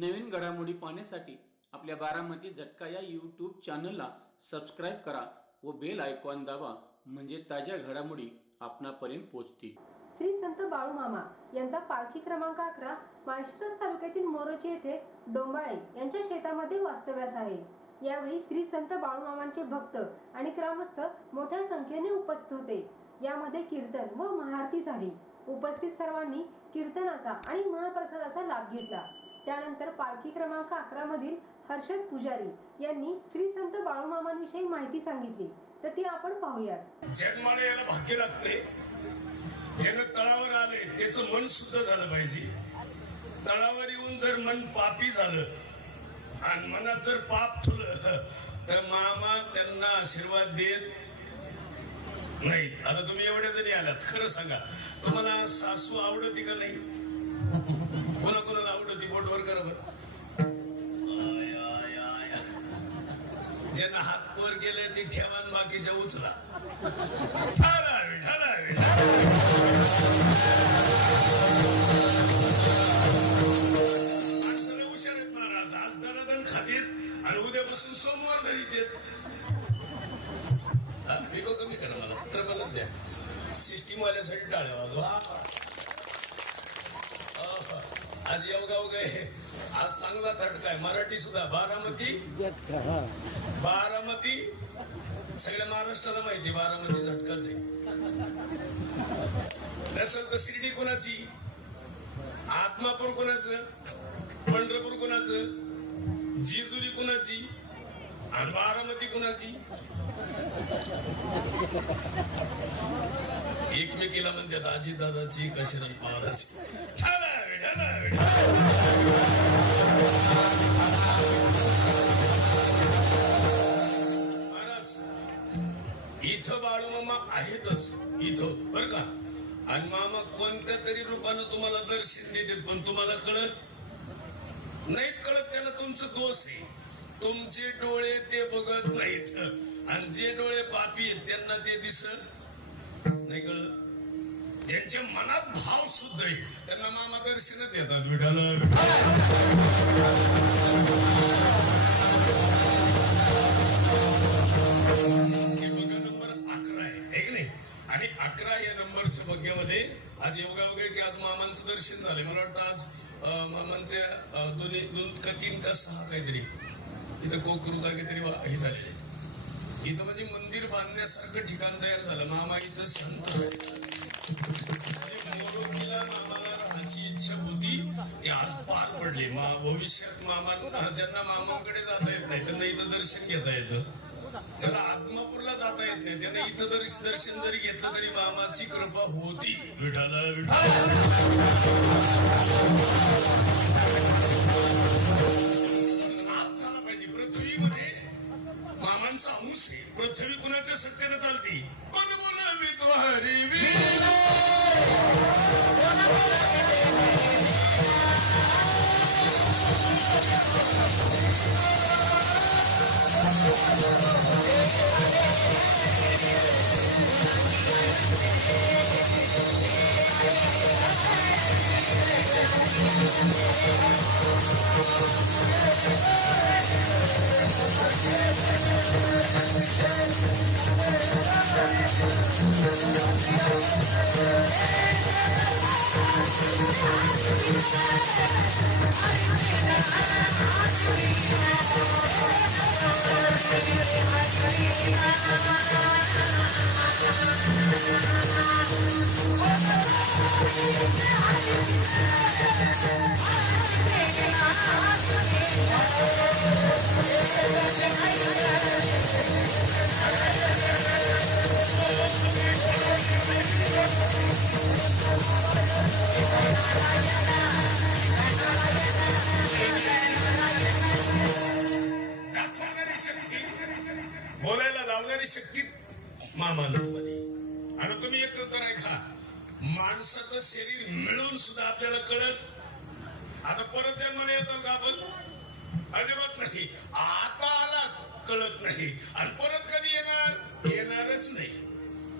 नवीन घडामोडी पाहण्यासाठी आपल्या बारामती झटका या यूट्यूब चॅनलला सबस्क्राईब करा व बेल आयकॉन दाबा, म्हणजे ताज्या घडामोडी आपणापर्यंत पोहोचतील. श्री संत बाळूमामा यांचा पालखी क्रमांक 11 माळशिरस तालुक्यातील मोरोची येथे डोंबाळे यांच्या शेतामध्ये वास्तव्यास आहे. यावेळी श्री संत बाळूमामांचे भक्त आणि ग्रामस्थ मोठ्या संख्येने उपस्थित होते. यामध्ये कीर्तन व महाआरती झाली. उपस्थित सर्वांनी कीर्तनाचा आणि महाप्रसादाचा लाभ घेतला. त्यानंतर पालखी क्रमांक 11 मधील हर्षद पुजारी यांनी श्री संत बाळूमामांविषयी माहिती सांगितली, तर ती आपण पाहूयात. जन्माला याला भाग्य लागते. ज्यानं तळावर आले त्याचं मन शुद्ध झालं पाहिजे. तळावर येऊन जर मन पापी झालं आणि मनात जर पाप ठुलं तर मामा त्यांना आशीर्वाद देत नाहीत. आता तुम्ही एवढ्या जरी आलात, खरं सांगा, तुम्हाला सासू आवडती का नाही? कोणाकोणाला आवडती? बोटवर करा बरं. ज्यांना हात कोर केले ते ठेवा, बाकीच्या उचला. माणसाला हुशार आहेत महाराज. आज दरदन खातेत आणि उद्यापासून सोमवार धरीत येत. पिको कमी करा, मला प्रबलच द्या. सिस्टीम वाल्यासाठी टाळ्या वाजवा. आज येवगाव गे, आज चांगला झटका आहे. मराठी सुद्धा बारामती सगळ्या महाराष्ट्राला माहिती, बारामती झटकाच आहे. नसेल तर शिर्डी कोणाची, आत्मापूर कोणाचं, पंढरपूर कोणाचं, जेजुरी कोणाची आणि बारामती कोणाची? एकमेकीला म्हणतात आजी दादाची, कशीराम महाराज. महाराज इथं बाळूमामा आहेतच, इथं बर का. आणि मामा कोणत्या तरी रूपानं तुम्हाला दर्शन देतात, पण तुम्हाला कळत नाहीत. कळत त्याला तुमचं दोष आहे. तुमचे डोळे ते बघत नाहीत आणि जे डोळे पापी आहेत त्यांना ते दिसत नाही. कळलं? ज्यांच्या मनात भाव शुद्ध आहे त्यांना मामा दर्शन देतात. विठाला हे बघा, नंबर 11 आहे की नाही? आणि 11 या नंबरच्या बग्यामध्ये आज योगायोगे की आज मामांचं दर्शन झालंय. मला वाटतं आज मामांच्या दोन का 3 का 6 काहीतरी इथं कोकरू का काहीतरी हे झालेले. इथं म्हणजे मंदिर बांधण्यासारखं ठिकाण तयार झालं. मामा इथं शांत मोरोचीला मामाला राहायची इच्छा होती, ती आज पार पडली. भविष्यात मामा ज्यांना मामांकडे जाता येत नाही त्यांना इथं दर्शन घेता येतं. ज्याला आत्मापूरला जाता येत नाही त्यांना इथं दर्शन जरी घेतलं तरी मामाची कृपा होती. विठाला आज झाला पाहिजे. पृथ्वीमध्ये मामांचा अंश आहे. पृथ्वी कुणाच्या सत्तेनं चालती? कोण बोलावी तो हरी बोलायला लावणारी शक्ती मामाला मध्ये. आणि तुम्ही एक उत्तर ऐका, माणसाचं शरीर मिळून सुद्धा आपल्याला कळत. आता परत जन्माला येतो का आपण? अजिबात नाही. आता आला कळत नाही आणि परत कधी येणार? येणारच नाही.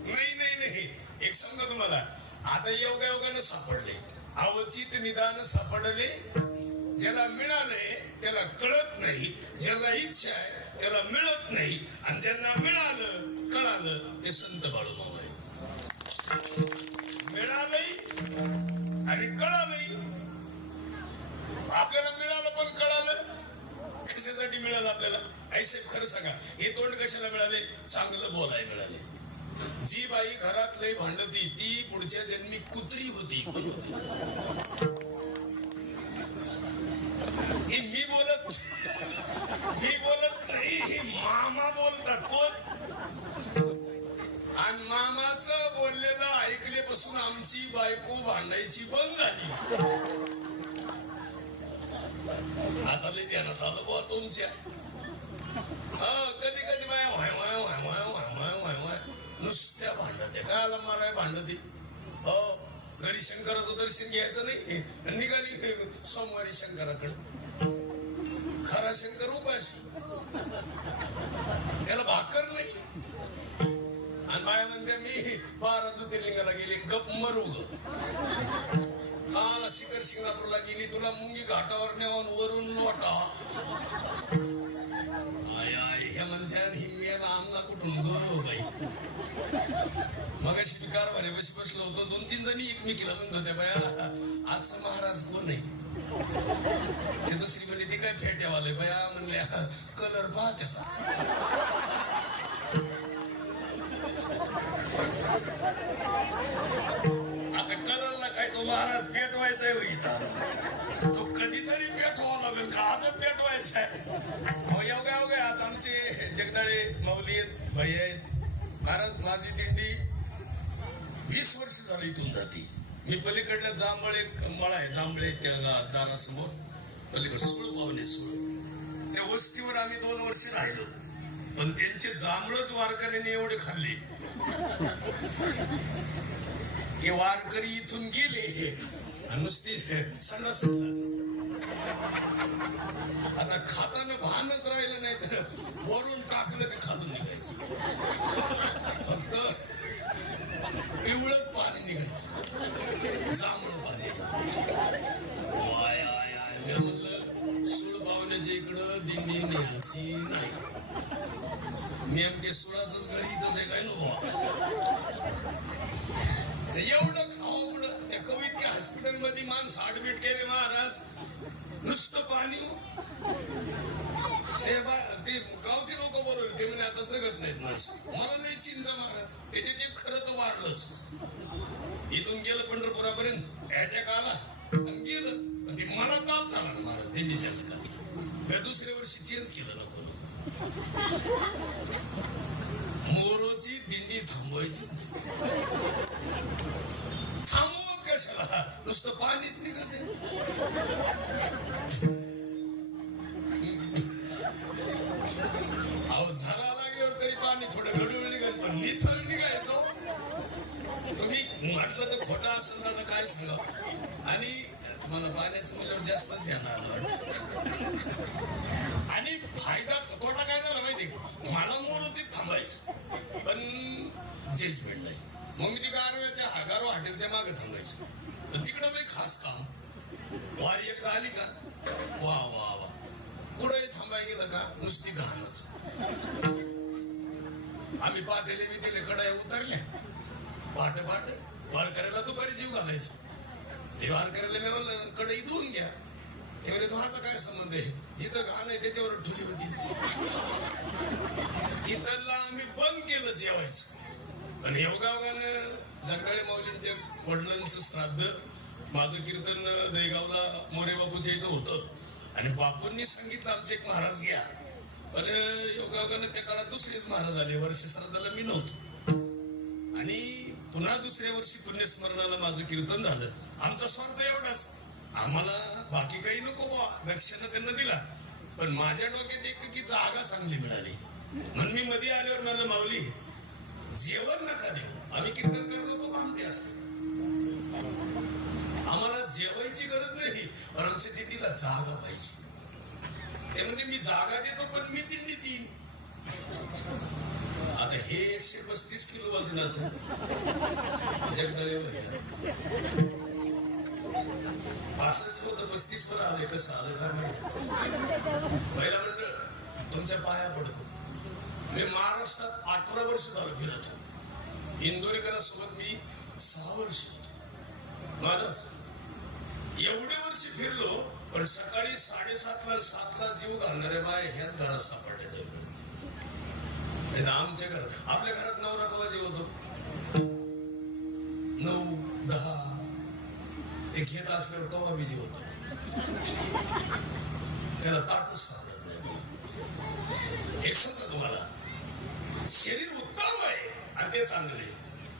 नाही नाही नाही. एक समजा तुम्हाला आता योगायोगानं सापडले, अवचित निदान सापडले ज्याला मिळालंय त्याला कळत नाही, ज्याला इच्छा आहे त्याला मिळत नाही, आणि ज्यांना मिळालं कळालं ते संत बाळूमामा आहे. मिळालंही आणि कळालंही. आपल्याला मिळालं पण कळालं. कशासाठी मिळालं आपल्याला? ऐसे खरं सांगा, हे तोंड कशाला मिळाले? चांगलं बोलाय मिळाले. जी बाई घरात लय भांडती ती पुढच्या जन्मी कुत्री होती. मी बोलत नाही, हे मामा बोलतात. कोण? आणि मामाचं बोललेलं ऐकल्यापासून आमची बायको भांडायची बंद झाली. आता लय ध्यानात आलं बुवा तुमच्या. कधी कधी बाया Y Y Y Y Y Y Y Y नुसत्या भांडते. काय माराय भांडते? घरी शंकराचं दर्शन घ्यायचं नाही, निघाली सोमवारी शंकराकडे. खरा शंकर उपाशी, त्याला भाकर नाही. आणि बाया म्हणते मी 12 ज्योतिर्लिंगाला गेले. गप मरू ग. काल शिखर शिंगणापूरला गेली, तुला मुंगी घाटावर नेऊन वरून लोटा. आय आय ह्या म्हणत्या हिम्म्याला आमला कुठून गो बाई. मग शिकार भरे बशी बसलो होतो. 2-3 जणी एकमेकीला म्हणत होत्या बाया आजचं महाराज कोण आहे? ते दुसरी म्हणजे ते काय फेट्यावाले बाया म्हणल्या कलर पहा त्याचा. आता कलरला काय तो महाराज पेटवायचा आहे इथं. तो कधीतरी पेटवावा लागेल का आजच पेटवायचा आहे? अवघ्या आज आमचे जगदाळे माऊली आहेत, भाई आहेत. महाराज माझी दिंडी 20 वर्ष झाली इथून जाती. मी पलीकडल्या जांभळ एक मळा आहे, जांभळे त्या दारासमोर पलीकडे सूळ पाहुणे सूळ. त्या वस्तीवर आम्ही 2 वर्ष राहिलो. पण त्यांचे जांभळच वारकऱ्यांनी एवढे खाल्ले की वारकरी इथून गेले आणि नुसती संडास. आता खाताना भानच राहिलं नाही तर वरून टाकलं ते खालून निघायचं. फक्त पिवळत पाणी निघायचं, जांभळ पाणी. आय आय आय मी म्हणलं सूळ पाहुण्याच्या इकडं दिंडी न्यायची नाही. नेमके सुळाच घरी इथंच आहे काय नको. एवढं खावं पुढं. त्या कवितक्या हॉस्पिटल मध्ये माणसं ऍडमिट केले महाराज. नुसतं पाणी. ते गावचे लोक बरोबर ते म्हणे आता जगत नाहीत माणसं. मला लय चिंता महाराज. त्याचे ते खरं तर वारलंच. इथून गेलं पंढरपुरापर्यंत अटॅक आला आणि गेलं. पण ते मला ताप झाला ना महाराज दिंडीच्या ठिकाणी. दुसऱ्या वर्षी चेंज केलं नको. मोरोची दिंडी थांबवायची. थांबवत कशाला? नुसतं पाणीच निघत आहे. अहो झरा लागल्यावर तरी पाणी थोडं गडूळ निघत, पण निथळ निघायचं. तुम्ही म्हटलं तर खोटा असेल तर काय सांगा. आणि तुम्हाला पाण्याचं म्हणल्यावर जास्त ध्यान आलं वाटतं. आणि फायदा तोटा काय झाला माहिती? मला मोरोतीत थांबायचं पण जजमेंट नाही. मग मी ती गारवा हॉटेलच्या मागे थांबायचं. पण तिकडं लय खास काम. वारी एकदा आली का वा वा वा. पुढे थांबाय गेलं का नुसती घाणच. आम्ही पातेले बितेले कडाया उतरल्या. पहाटे वारकऱ्याला दुपारी जीव घालायचं. ते वारकऱ्याला मी म्हणलं कढई धुवून घ्या. ते म्हणजे तुझा काय संबंध आहे? जिथं घाण आहे त्याच्यावर ठुली होती. तिथला आम्ही बंद केलं जेवायचं. आणि योगायोगानं जगदाळे माऊलींच्या वडिलांचं श्राद्ध माझं कीर्तन दहीगावला मोरे बापूच्या इथं होतं. आणि बापूंनी सांगितलं आमचे एक महाराज घ्या. पण योगायोगानं त्या काळात दुसरेच महाराज आले. वर्ष श्राद्धाला मी नव्हतो. आणि पुन्हा दुसऱ्या वर्षी पुण्यस्मरणाला माझं कीर्तन झालं. आमचा स्वार्थ एवढाच, आम्हाला बाकी काही नको बा. दक्षिणा त्यांना दिला. पण माझ्या डोक्यात एक की जागा चांगली मिळाली. म्हणून मी मध्ये आल्यावर मला माऊली जेवण नका देऊ, आम्ही कीर्तन करू नको आमटे असतो. आम्हाला जेवायची गरज नाही, पण आमच्या दिंडीला जागा पाहिजे. ते म्हणजे मी जागा देतो पण मी दिंडी देईन. आता हे 135 किलो वजनाचं जगदाळे 65 होतं 35 वर आले, कसं आलं काय माहिती. महिला मंडळ तुमच्या पाया पडतो. मी महाराष्ट्रात 18 वर्ष झालं फिरतो. इंदोरीकरांसोबत मी 6 वर्ष होतो. महाराज एवढे वर्ष फिरलो, पण सकाळी 7:30 ला 7 ला जीव घालणाऱ्या बाय ह्याच घरात सापडल्या जाईल. आमच्या घरात, आपल्या घरात नवरा कवा जीव होतो 9, 10 ते घेत असल्यावर कवा बिजी होतो. त्याला ताटच सापडत नाही. एक सांगतो तुम्हाला, शरीर उत्तम आहे आणि ते चांगले.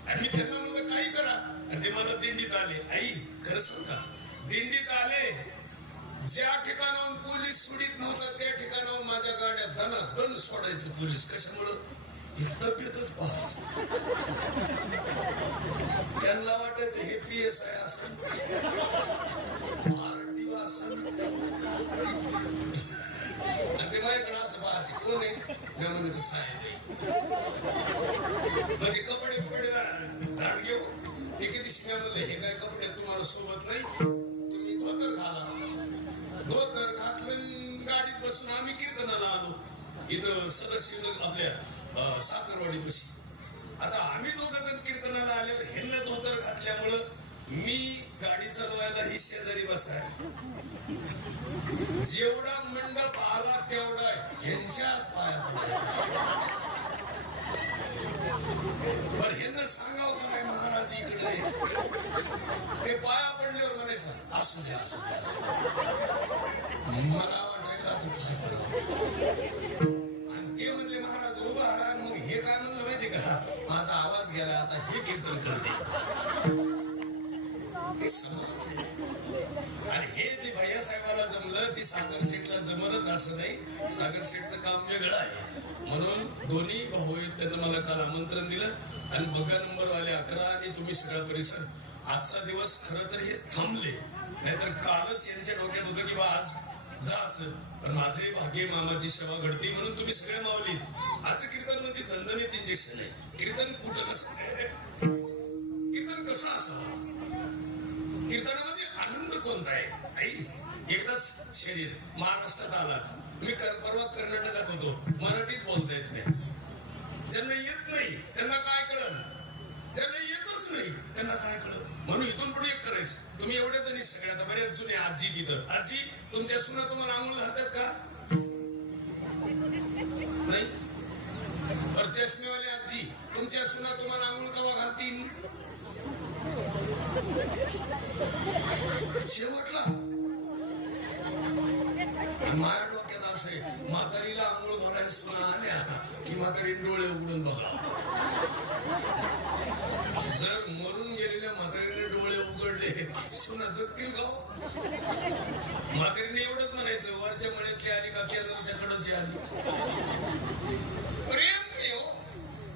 आणि मी त्यांना म्हणलं काही करा, आणि ते मला दिंडीत आले. आई खरं सांग का, दिंडीत आले, ज्या ठिकाणाहून पोलीस सोडित नव्हता त्या ठिकाणाहून माझ्या गाड्या दण सोडायचं पोलीस. कशामुळं? ही तब्येतच पाहायचं. त्यांना वाटायचं हे PSI असं, RTO असं, आणि ते माझ्याकडे असं पाहायचे. कोण आहे? मी म्हणायचं साहेब आहे. मग ते कपडे धाड घेऊ. एके दिवशी मी म्हणलं हे काय कपडे तुम्हाला सोबत नाही, तुम्ही धोतर घाला. धोतर घातलं, गाडीत बसून आम्ही कीर्तनाला आलो. इथं सदस्य आपल्या साखरवाडी पशी. आता आम्ही दोघं जण कीर्तनाला आल्यावर ह्यांना धोतर घातल्यामुळं मी गाडी चालवायला ही शेजारी बसाय. जेवढा मंडप आला तेवढा ह्यांच्याच पाया पडायचा. बरं ह्यांना सांगावं का काय महाराज इकडे? ते पाया पडल्यावर म्हणायचं असू द्या असू द्या असू द्या. मला वाटायला आता काय करावं. आणि ते म्हणले महाराज उभा राहा. मग हे काय म्हणलं माहिती का, माझा आवाज गेला, आता हे कीर्तन करते. हे समाज आहे. आणि हे जे भैया साहेबाला जमलं ते सागर शेठला जमलंच असं नाही. सागर शेठचं काम वेगळं आहे. म्हणून दोन्ही भाऊ आहेत, त्यांना मला काल आमंत्रण दिलं. आणि बघा नंबरवाले 11 आणि तुम्ही सगळा परिसर. आजचा दिवस खरं तर हे थांबले, नाहीतर कालच यांच्या डोक्यात होतं की बा आज जायचं. पण माझे भाग्य, मामाची सेवा घडती म्हणून तुम्ही सगळे मावली. आज कीर्तन म्हणजे झणझणीत इंजेक्शन आहे. कीर्तन कुठं कसं, कीर्तन कसं असावं, कीर्तनामध्ये आनंद कोणता आहे. आई एकदाच शरीर महाराष्ट्रात आला. मी परवा कर्नाटकात होतो. मराठीत बोलता येत नाही. ज्यांना येत नाही त्यांना काय कळलं, ज्यांना येतच नाही त्यांना काय कळलं. म्हणून इथून पुढे एक करायचं, तुम्ही एवढे जणी सगळ्यात बऱ्याच जुने आजी तिथं. आजी तुमच्या सुना तुम्हाला आंघोळ घालतात का? नाही. बरं चष्मेवाले आजी तुमच्या सुना तुम्हाला आंघोळ कवा घालतील? शेवटला. माझ्या डोक्यात असे, म्हातारीला आंघोळ घालायला सुना आल्या की म्हातारीने डोळे उघडून बघा. जर मरून गेलेल्या म्हातारीने डोळे उघडले, सुना जगतील का? म्हातारीने एवढंच म्हणायचं, वरच्या मळ्यातली आली का केंद्राच्या कडची आली. प्रेम नाही हो.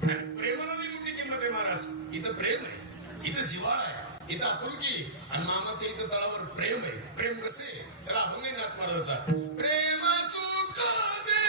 आणि प्रेमाला नाही मोठी किंमत आहे महाराज. इथं प्रेम आहे, इथं जिव्हाळा आहे, इथं आपुलकी. आणि मामाचं इथं तळावर प्रेम आहे. प्रेम कसे? त्याला अभंग आहे नाथ महाराजाचा. प्रेम सुख दे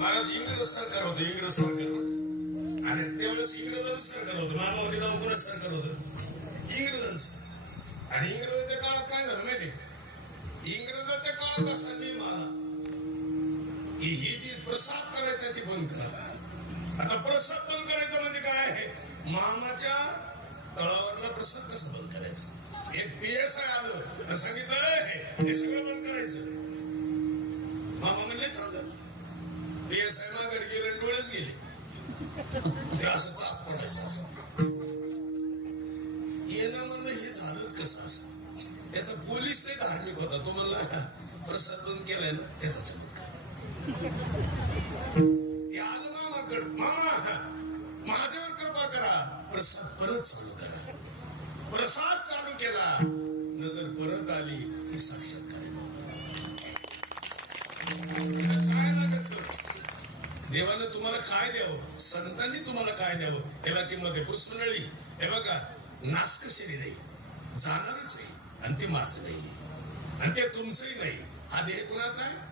महाराज इंग्रज सरकार होतं, इंग्रज सरकार होतं. आणि त्यावेळेस इंग्रजांचं सरकार होतं. मामा होते तेव्हा कोणाचं सरकार होतं? इंग्रजांचं. आणि इंग्रजांच्या काळात काय झालं माहिती? इंग्रजाच्या काळात असा नियम आला की ही जी प्रसाद करायचा ती बंद करा. आता प्रसाद बंद करायचं म्हणजे काय आहे? मामाच्या तळावरला प्रसाद कसा बंद करायचा? एक PSI आलं सांगितलं हे सगळं बंद करायचं. मामा म्हणले चालत. PSI माघारी गेले आणि डोळेच गेले. ते असं चाप पडायचं असं येणं म्हणलं हे झालंच कसं असं. त्याचा पोलीस लय धार्मिक होता. तो म्हणला प्रसाद बंद केलाय ना त्याचा चमत्कार. ते आलं मामाकड. मामा माझ्यावर कृपा करा, प्रसाद परत चालू करा. प्रसाद चालू केला, नजर परत आली की साक्षात्कार काय लागत. देवानं तुम्हाला काय द्यावं, संतांनी तुम्हाला काय द्यावं त्याला किंमत आहे. पुरुष मंडळी हे बघा, नासक शरीर आहे, जाणारच आहे, आणि ते माझं नाही आणि ते तुमचंही नाही. हा देह कुणाचा आहे?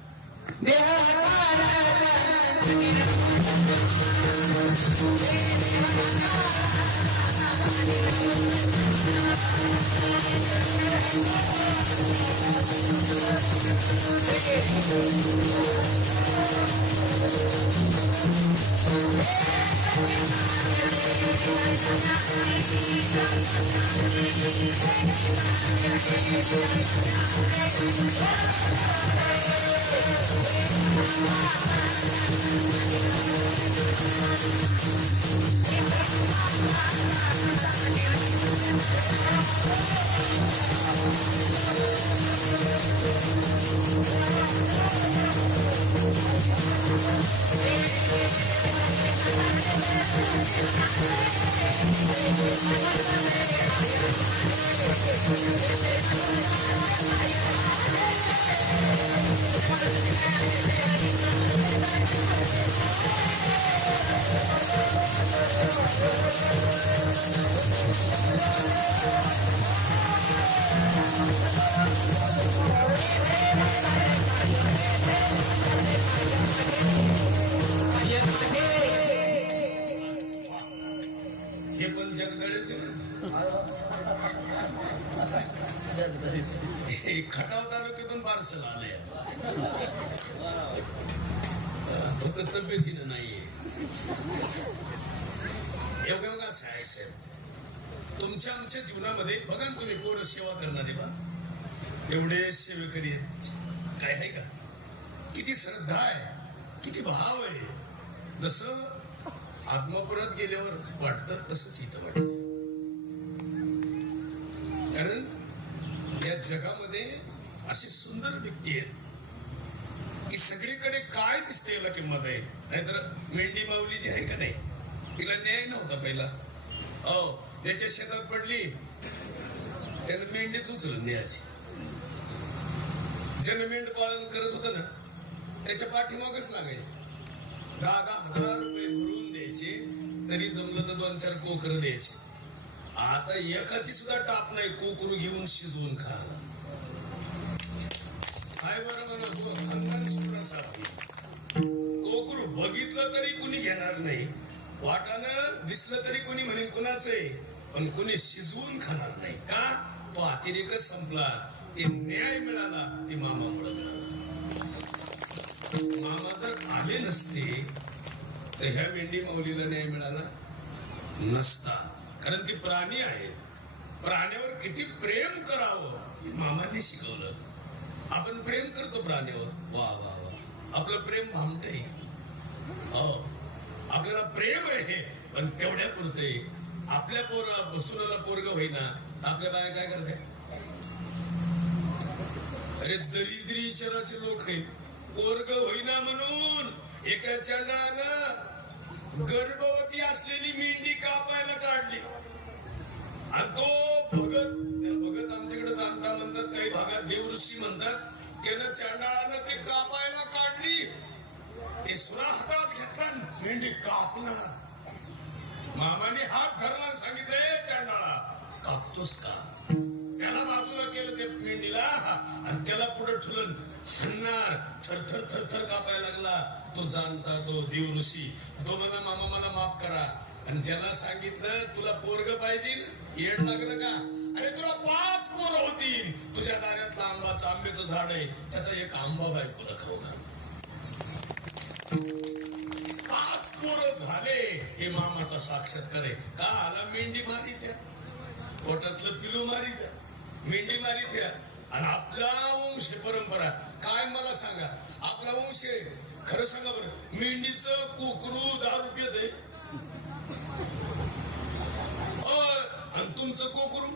हे पण जगदळेच खटाव तालुक्यातून पार्सल आलंय. फक्त तब्येतीनं नाहीये. एवढं साहेब तुमच्या आमच्या जीवनामध्ये बघा ना, तुम्ही पोर सेवा करणारे बा एवढे सेवेकरी काय आहे का? किती श्रद्धा आहे, किती भाव आहे. जसं आत्मापुरात गेल्यावर वाटतं तसंच इथं वाटतं. कारण या जगामध्ये अशी सुंदर व्यक्ती आहेत की सगळीकडे काय दिसते याला किंमत आहे. नाहीतर मेंढी माऊली जी आहे का नाही, तिला न्याय नव्हता पहिला. त्याच्या शेतात पडली त्यानं मेंढीच उचलून न्यायची. ज्यानं मेंढ पालन करत होत ना त्याच्या पाठीमागच लागायचं. 10,000 रुपये भरून द्यायचे, तरी जमलं तर 2-4 कोकरं द्यायचे. आता एकाची सुद्धा टाप नाही कोकरू घेऊन शिजवून खा. काय बरं म्हणा खानदान सुप्रसाद. कोकरू बघितलं तरी कुणी घेणार नाही, वाटानं दिसलं तरी कुणी म्हणेन कुणाचं आहे, पण कुणी शिजवून खाणार नाही. का? तो अतिरेकच संपला. ते न्याय मिळाला ते मामामुळे मिळाला. मामा जर आले नसते तर ह्या मेंढी माऊलीला न्याय मिळाला नसता. कारण ती प्राणी आहेत. प्राण्यावर किती प्रेम करावं हे मामांनी शिकवलं. आपण प्रेम करतो प्राण्यावर, वा वा वा, आपलं प्रेम भामटंय. आपल्याला प्रेम आहे पण तेवढ्या पुरते. आपल्या सुनाला पोरग होईना आपल्या बाया काय करते? अरे दरिद्री विचाराचे लोक आहे. पोरग होईना म्हणून एका चंडाळानं गर्भवती असलेली मेंढी कापायला काढली आणि तो भगत आमच्याकडे जाणता म्हणतात, काही भागात देवऋषी म्हणतात. त्यानं चंडाळानं ते कापायला काढली. ते सुरा हातात घेतला, मेंढी कापणार. मामाने हात धरला सांगितलंय, चंडाळा कापतोस का? त्याला बाजूला केलं त्या मेंढीला आणि त्याला पुढे ठुलन हन्नार. थरथर थरथर कापायला लागला. तो जाणता तो देवऋषी तो मला मामा मला माफ करा. आणि ज्याला सांगितलं तुला पोरग पाहिजे, येड लागलं का? अरे तुला 5 पोरं होतील, तुझ्या दारातला आंबाचं आंब्याचं झाड आहे, त्याचा एक आंबा बायकोला खाऊ घाल. 5 पोरं झाले, हे मामाचा साक्षात्कार आहे. का आला मेंढी मारी त्या, पोटातलं पिलू मारी त्या, मेंढी मारी त्या. आणि आपला वंश परंपरा काय मला सांगा, आपला वंश खरं सांगा बरं, मेंढीचं कोकरू 10 रुपये आहे आणि तुमचं कोकरू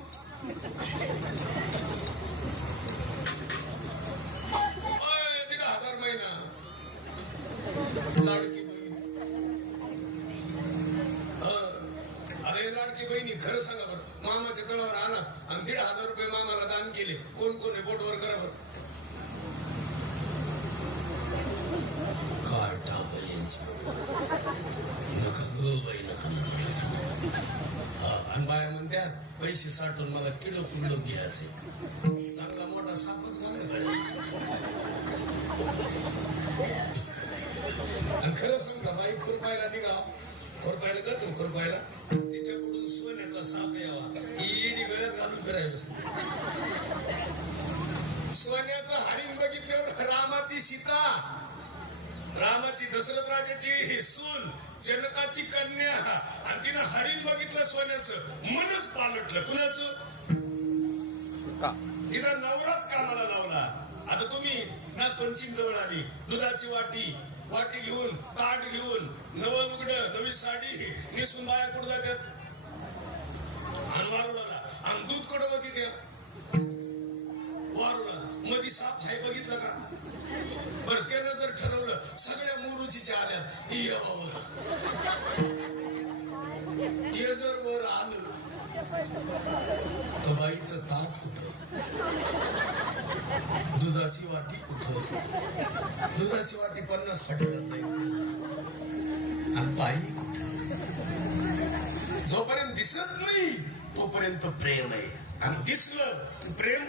1,500 महिना. लाडकी बहीण, अरे लाडकी बहिणी खरं सांगा बरं, मामाच्या तळावर आणा आणि 1,500 रुपये मामाला दान केले. कोण कोण आहे बोटवर करा बरं. काटा बाईंची नका ग बाई नका. आणि बाया म्हणतात पैसे साठवून मला किलो किलो घ्यायचे. चांगला मोठा सापच घालायला. आणि खरं सांगा बाई खुरपायला निघा, खुरपायला कळतं खुरपायला, तिच्याकडून सोन्याचा साप यावा ही ईडी गळ्यात घालून फिरायला. सोन्याचं हरिण बघितल्यावर रामाची सीता, रामाची दशरथ राजाची सून, जनकाची कन्या, आणि तिनं हरिण बघितलं सोन्याचं, मनच पालटलं. कुणाचं? तिचा नवराच कामाला लावला. आता तुम्ही नागपंचमी जवळ आली, दुधाची वाटी घेऊन, ताट घेऊन, नवं लुगडं, नवी साडी नेसून बाया कुठं जातात? आणि वारुळाला. आणि दूध कुठं होती त्या वारुळा मध्ये साप आहे बघितलं का? बरं त्यानं जर ठरवलं सगळ्या मोरूचीच्या आल्यात ही यावावर, ते जर वर आलं तर बाईचं ताट कुठं, दुधाची वाटी कुठं? दुधाची वाटी 50 हॉटेलात जाईल आणि बाई कुठं? जोपर्यंत दिसत नाही तोपर्यंत प्रेम आहे, आणि दिसलं की प्रेम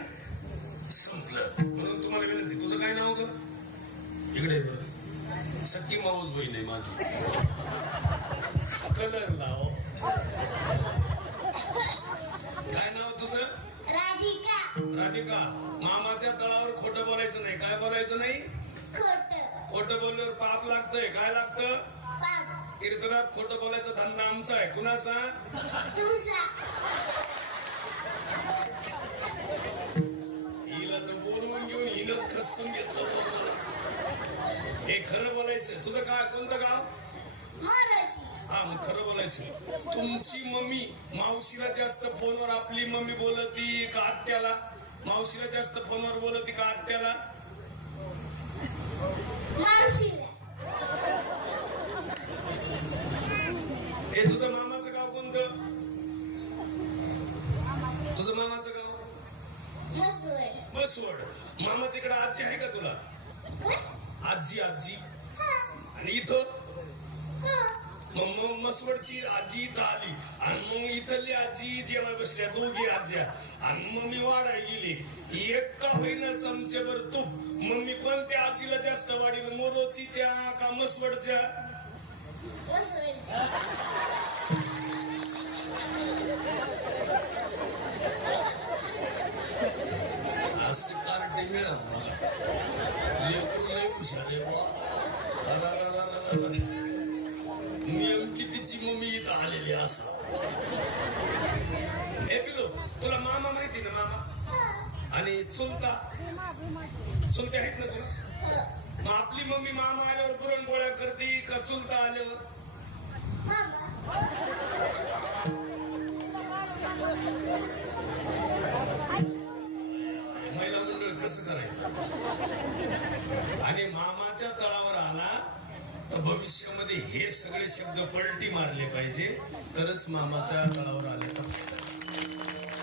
संपलं. म्हणून तुम्हाला विनंती, तुझं काय नाव ग? इकडे बरं, सख्खी माऊस बहीण आहे माझी. कलर लाव. काय नाव तुझं? राधिका. राधिका. मामाच्या तळावर खोटं बोलायचं नाही. काय बोलायचं नाही? खोटं बोलल्यावर पाप लागतंय. काय लागतं? कीर्तनात खोटं बोलायचा धंदा आमचा आहे. कुणाचा? तुमचा. हिला तर बोलवून घेऊन हिनच खसकून घेतलं मला. हे खरं बोलायचं. तुझं काय, कोणतं गाव? मोराची. हा मग खरं बोलायचं. तुमची मम्मी मावशीला जास्त फोनवर आपली मम्मी बोलती का आत्याला? मावशीला जास्त फोनवर बोलती का आत्याला? मावशीला. हे तुझं मामाचं गाव कोणतं? तुझं मामाचं गाव? मसवड. मसवड. मामाच्या इकडे आजी आहे का तुला? आजी आणि इथं मग मसवडची आजी इथं आली आणि मग इथली आजी जेव्हा बसल्या, दोघी आज्या, आणि मग मी वाढायला गेली. एक का होईना चमच्याभर तूप. मग मी कोणत्या आजीला जास्त वाढील, मोरोचीच्या का मसवडच्या? असं कार्टे मिळाल मला. लेकरू लय हुशार आहे बा. नेमकी तिची मम्मी इथं आलेली असा. हे पिलो, तुला मामा माहिती ना? मामा आणि चुलता आहेत ना तुला? मग आपली मम्मी मामा आल्यावर पुरणपोळ्या करते का चुलता आल्यावर? महिला मंडळ कसं करायचं? आणि मामाच्या तळावर आला तर भविष्यामध्ये हे सगळे शब्द पलटी मारले पाहिजे, तरच मामाच्या तळावर आल्याचा.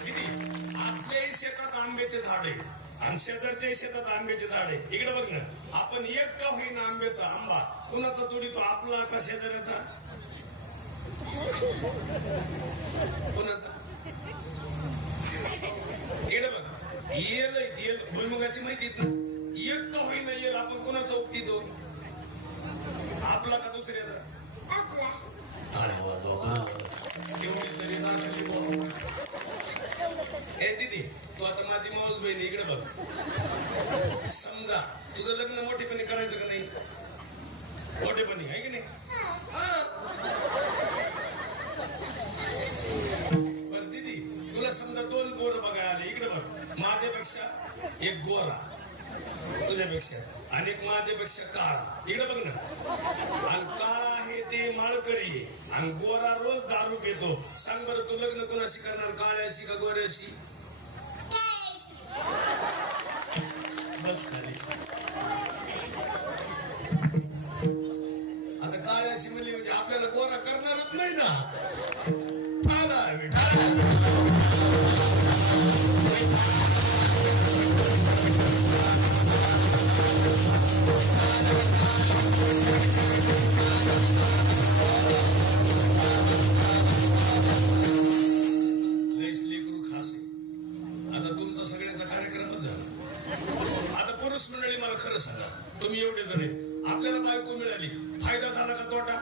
किती आपल्याही शेतात आंब्याचे झाड आहे आणि शेजारच्या शेतात आंब्याचे झाड आहे. इकडे बघ ना, आपण एक का होईना आंब्याचा आंबा कोणाचा तोडीतो? आपला का शेजाऱ्याचा? कोणाचा? इकडे बघ, येल भुईमुगाची माहितीत ना, एक का होईना येल आपण कोणाचा उपटीतो? आपला का दुसऱ्याचा? आपला. टाळ्या वाजवा. एवढी तरी दाखवली. ए दीदी, तू आता माझी माऊस बहीण इकडे बघ. समजा तुझं लग्न मोठेपणी करायचं का नाही? मोठेपणी आहे की नाही? बर दीदी, तुला समजा 2 पोरं बघायला आले, इकडे बघ. माझ्यापेक्षा एक गोरा तुझ्यापेक्षा आणि एक माझ्यापेक्षा काळा, इकडे बघ ना. आणि काळा आहे ते माळकरी आहे आणि गोरा रोज दारू पितो. सांग बरं, तू लग्न कोणाशी करणार, काळ्याशी का गोऱ्याशी? बस खाली. आता काळ्याशी म्हणली म्हणजे आपल्याला गोरा करणारच नाही ना. आता तुमचा सगळ्यांचा कार्यक्रमच झाला. आता पुरुष मंडळी, मला खरं सांगा, तुम्ही एवढे जण आहेत, आपल्याला बायको मिळाली, फायदा झाला का तोटा?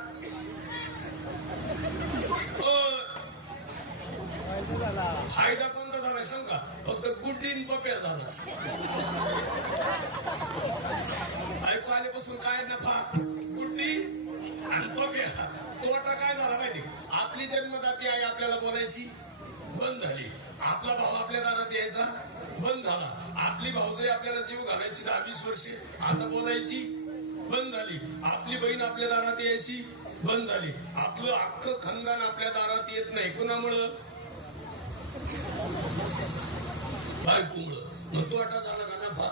फायदा कोणता झालाय सांग का? फक्त गुड्डीन पप्या झाला. बायको आल्यापासून काय नफा? गुड्डी आणि पप्या. तोटा काय झाला माहिती? आपली जन्मदाती आई आपल्याला बोलायची बंद झाली. आपला भाऊ आपल्या दारात यायचा बंद झाला. आपली भाऊजाई आपल्याला जीव घालायची 10-20 वर्षे, आता बोलायची बंद झाली. आपली बहीण आपल्या दारात यायची बंद झाली. आपलं अख्खं खानदान आपल्या दारात येत नाही. कुणामुळं? बायकोमुळं. मग तोटा झाला का नफा?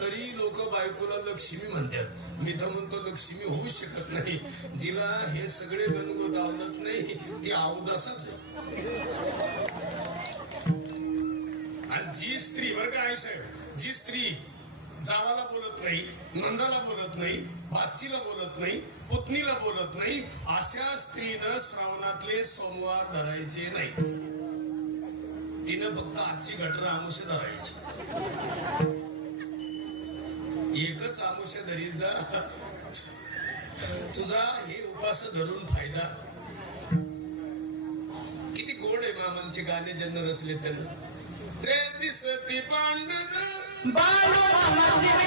तरी लोक बायकोला लक्ष्मी म्हणतात. मी तर म्हणतो लक्ष्मी होऊ शकत नाही. जिला हे सगळे गणगोत आवडत नाही ती अवदासाच आहे. आणि जी स्त्री, बरं का आई साहेब, जी स्त्री जावाला बोलत नाही, नंदाला बोलत नाही, बाचीला बोलत नाही, पुतणीला बोलत नाही, अशा स्त्रीनं श्रावणातले सोमवार धरायचे नाही. तिनं फक्त आजची घटना आमुष्य धरायची. एकच आमुष्य धरीत जा. तुझा हे उपास धरून फायदा. किती गोड आहे मामांचे गाणे ज्यांना रचले त्यांना. रे दिसती पांडुरंग बाळू मामाची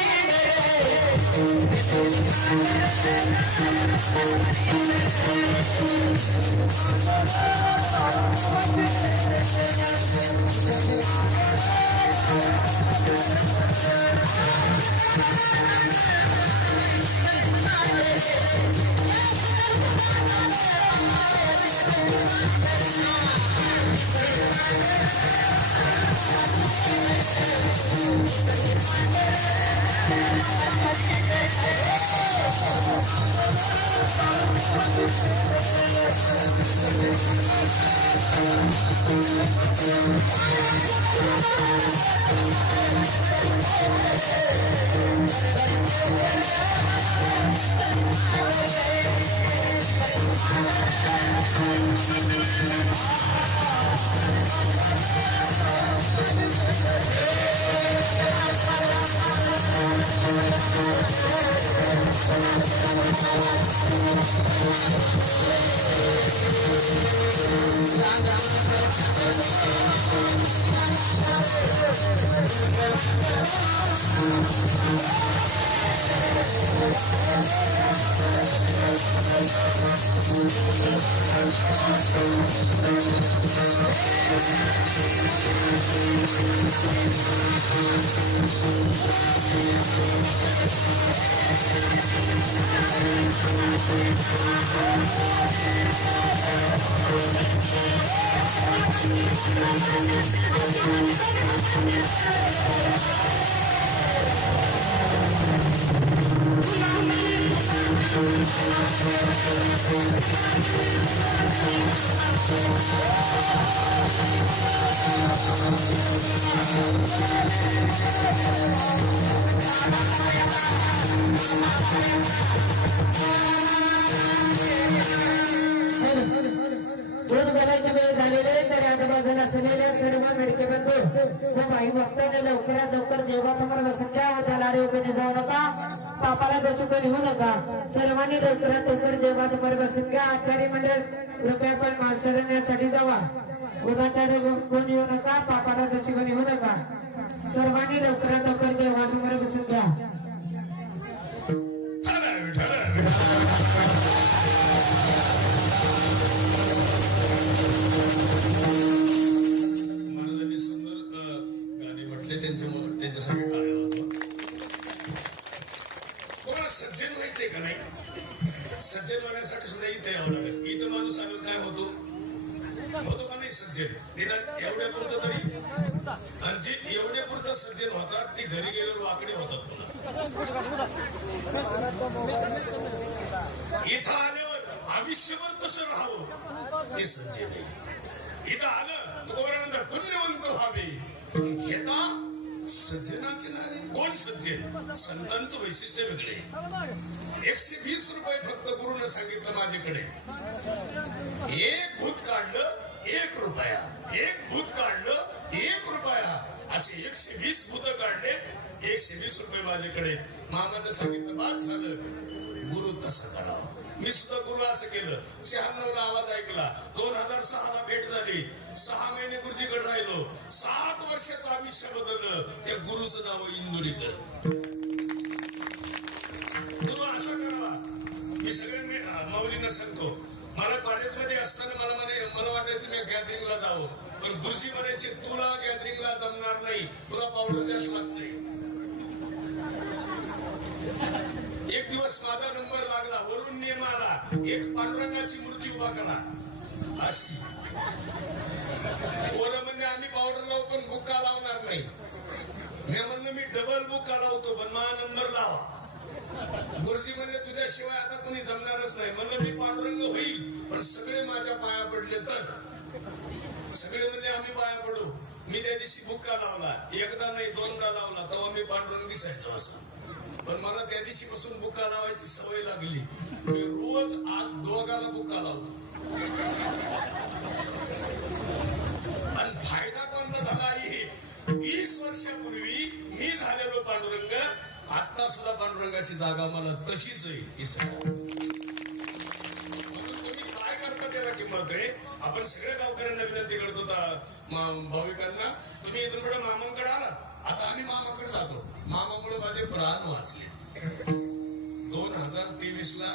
सर्व मेडके बंधू व भाई भक्तांनी लवकरात लवकर देवासमोर बसल्या व त्याला रेवणी जाऊ नका, पापाला दोषी होऊ नका. सर्वांनी लवकरात लवकर देवासमोर बसून घ्या. आचार्य मंडळ कृपया पण माल सोडण्यासाठी जावा. उदाच्या कोणी येऊ नका, पापाला दशी कोणी होऊ नका. सर्वांनी लवकरात लवकर देवासमोर बसून घ्या. महाराजांनी सुंदर गाणे म्हटले, त्यांच्यासाठी टाळ्या वाजवा. कोणाला सज्जन व्हायचंय का नाही? सज्जन होण्यासाठी सुद्धा इथे यावं लागेल. इथं माणूस आलो काय होतो का नाही सज्जन? निदान एवढ्या पुरतं तरी. आणि जे एवढे पुरतं सज्जन होतात ते घरी गेल्यावर वाकडे होतात पुन्हा. इथं आल्यावर आयुष्यभर तसं राहावं ते सज्जन आहे. इथं आलं तुकोबरानंतर पुण्यवंत व्हावे. घेता सज्जनाचे नावे. कोण सज्जन? संतांचं वैशिष्ट्य वेगळे. 120 रुपये फक्त गुरुनं सांगितलं माझ्याकडे. एक भूत काढलं 1 रुपया, एक भूत काढलं 1 रुपया, असे 120 भूत काढले 120 रुपये माझ्याकडे. मामानं सांगितलं बाद झालं, गुरु तसा करावा. मी सुद्धा गुरु असं केलं. 96 ला आवाज ऐकला, 2006 ला भेट झाली, 6 महिने गुरुजीकडे राहिलो, 60 वर्षाचं आयुष्य बदललं. त्या गुरुचं नाव इंदुरीकर. गुरु असा करावा. मी सगळ्यांना माऊलींना सांगतो, मला कॉलेजमध्ये असताना मला वाटायचं मी गॅदरिंगला जावं, पण गुरुजी म्हणायचे तुला गॅदरिंगला जमणार नाही, तुला पावडर जाश लागते. एक दिवस माझा नंबर लागला, वरून नियम आला, एक पांडुरंगाची मूर्ती उभा करा अशी. पोरं म्हणजे आम्ही पावडर लावतो पण बुक्का लावणार नाही. मी म्हणलं मी डबल बुक्का लावतो पण माझा नंबर लावा. गुरुजी म्हणले तुझ्याशिवाय आता कोणी जमणारच नाही. म्हणलं मी पांडुरंग होईल पण सगळे माझ्या पाया पडले तर. सगळे म्हणले आम्ही पाया पडू. मी त्या दिवशी बुक्का लावला, एकदा नाही 2दा लावला, तेव्हा मी पांडुरंग दिसायचो असं. पण मला त्या दिवशी पासून बुक्का लावायची सवय लागली. मी रोज आज 2गाला बुक्का लावतो. आणि फायदा कोणता झाला? 20 वर्षापूर्वी मी झालेलो पांडुरंग, आता सुद्धा पांडुरंगाची जागा मला तशीच आहे. म्हणून तुम्ही काय करता त्याला किंमत आहे. आपण सगळ्या गावकऱ्यांना विनंती करतो भाविकांना, तुम्ही इथून पुढे मामांकडे आलात, आता आम्ही मामाकडे जातो. मामामुळे माझे प्राण वाचले. 2023 ला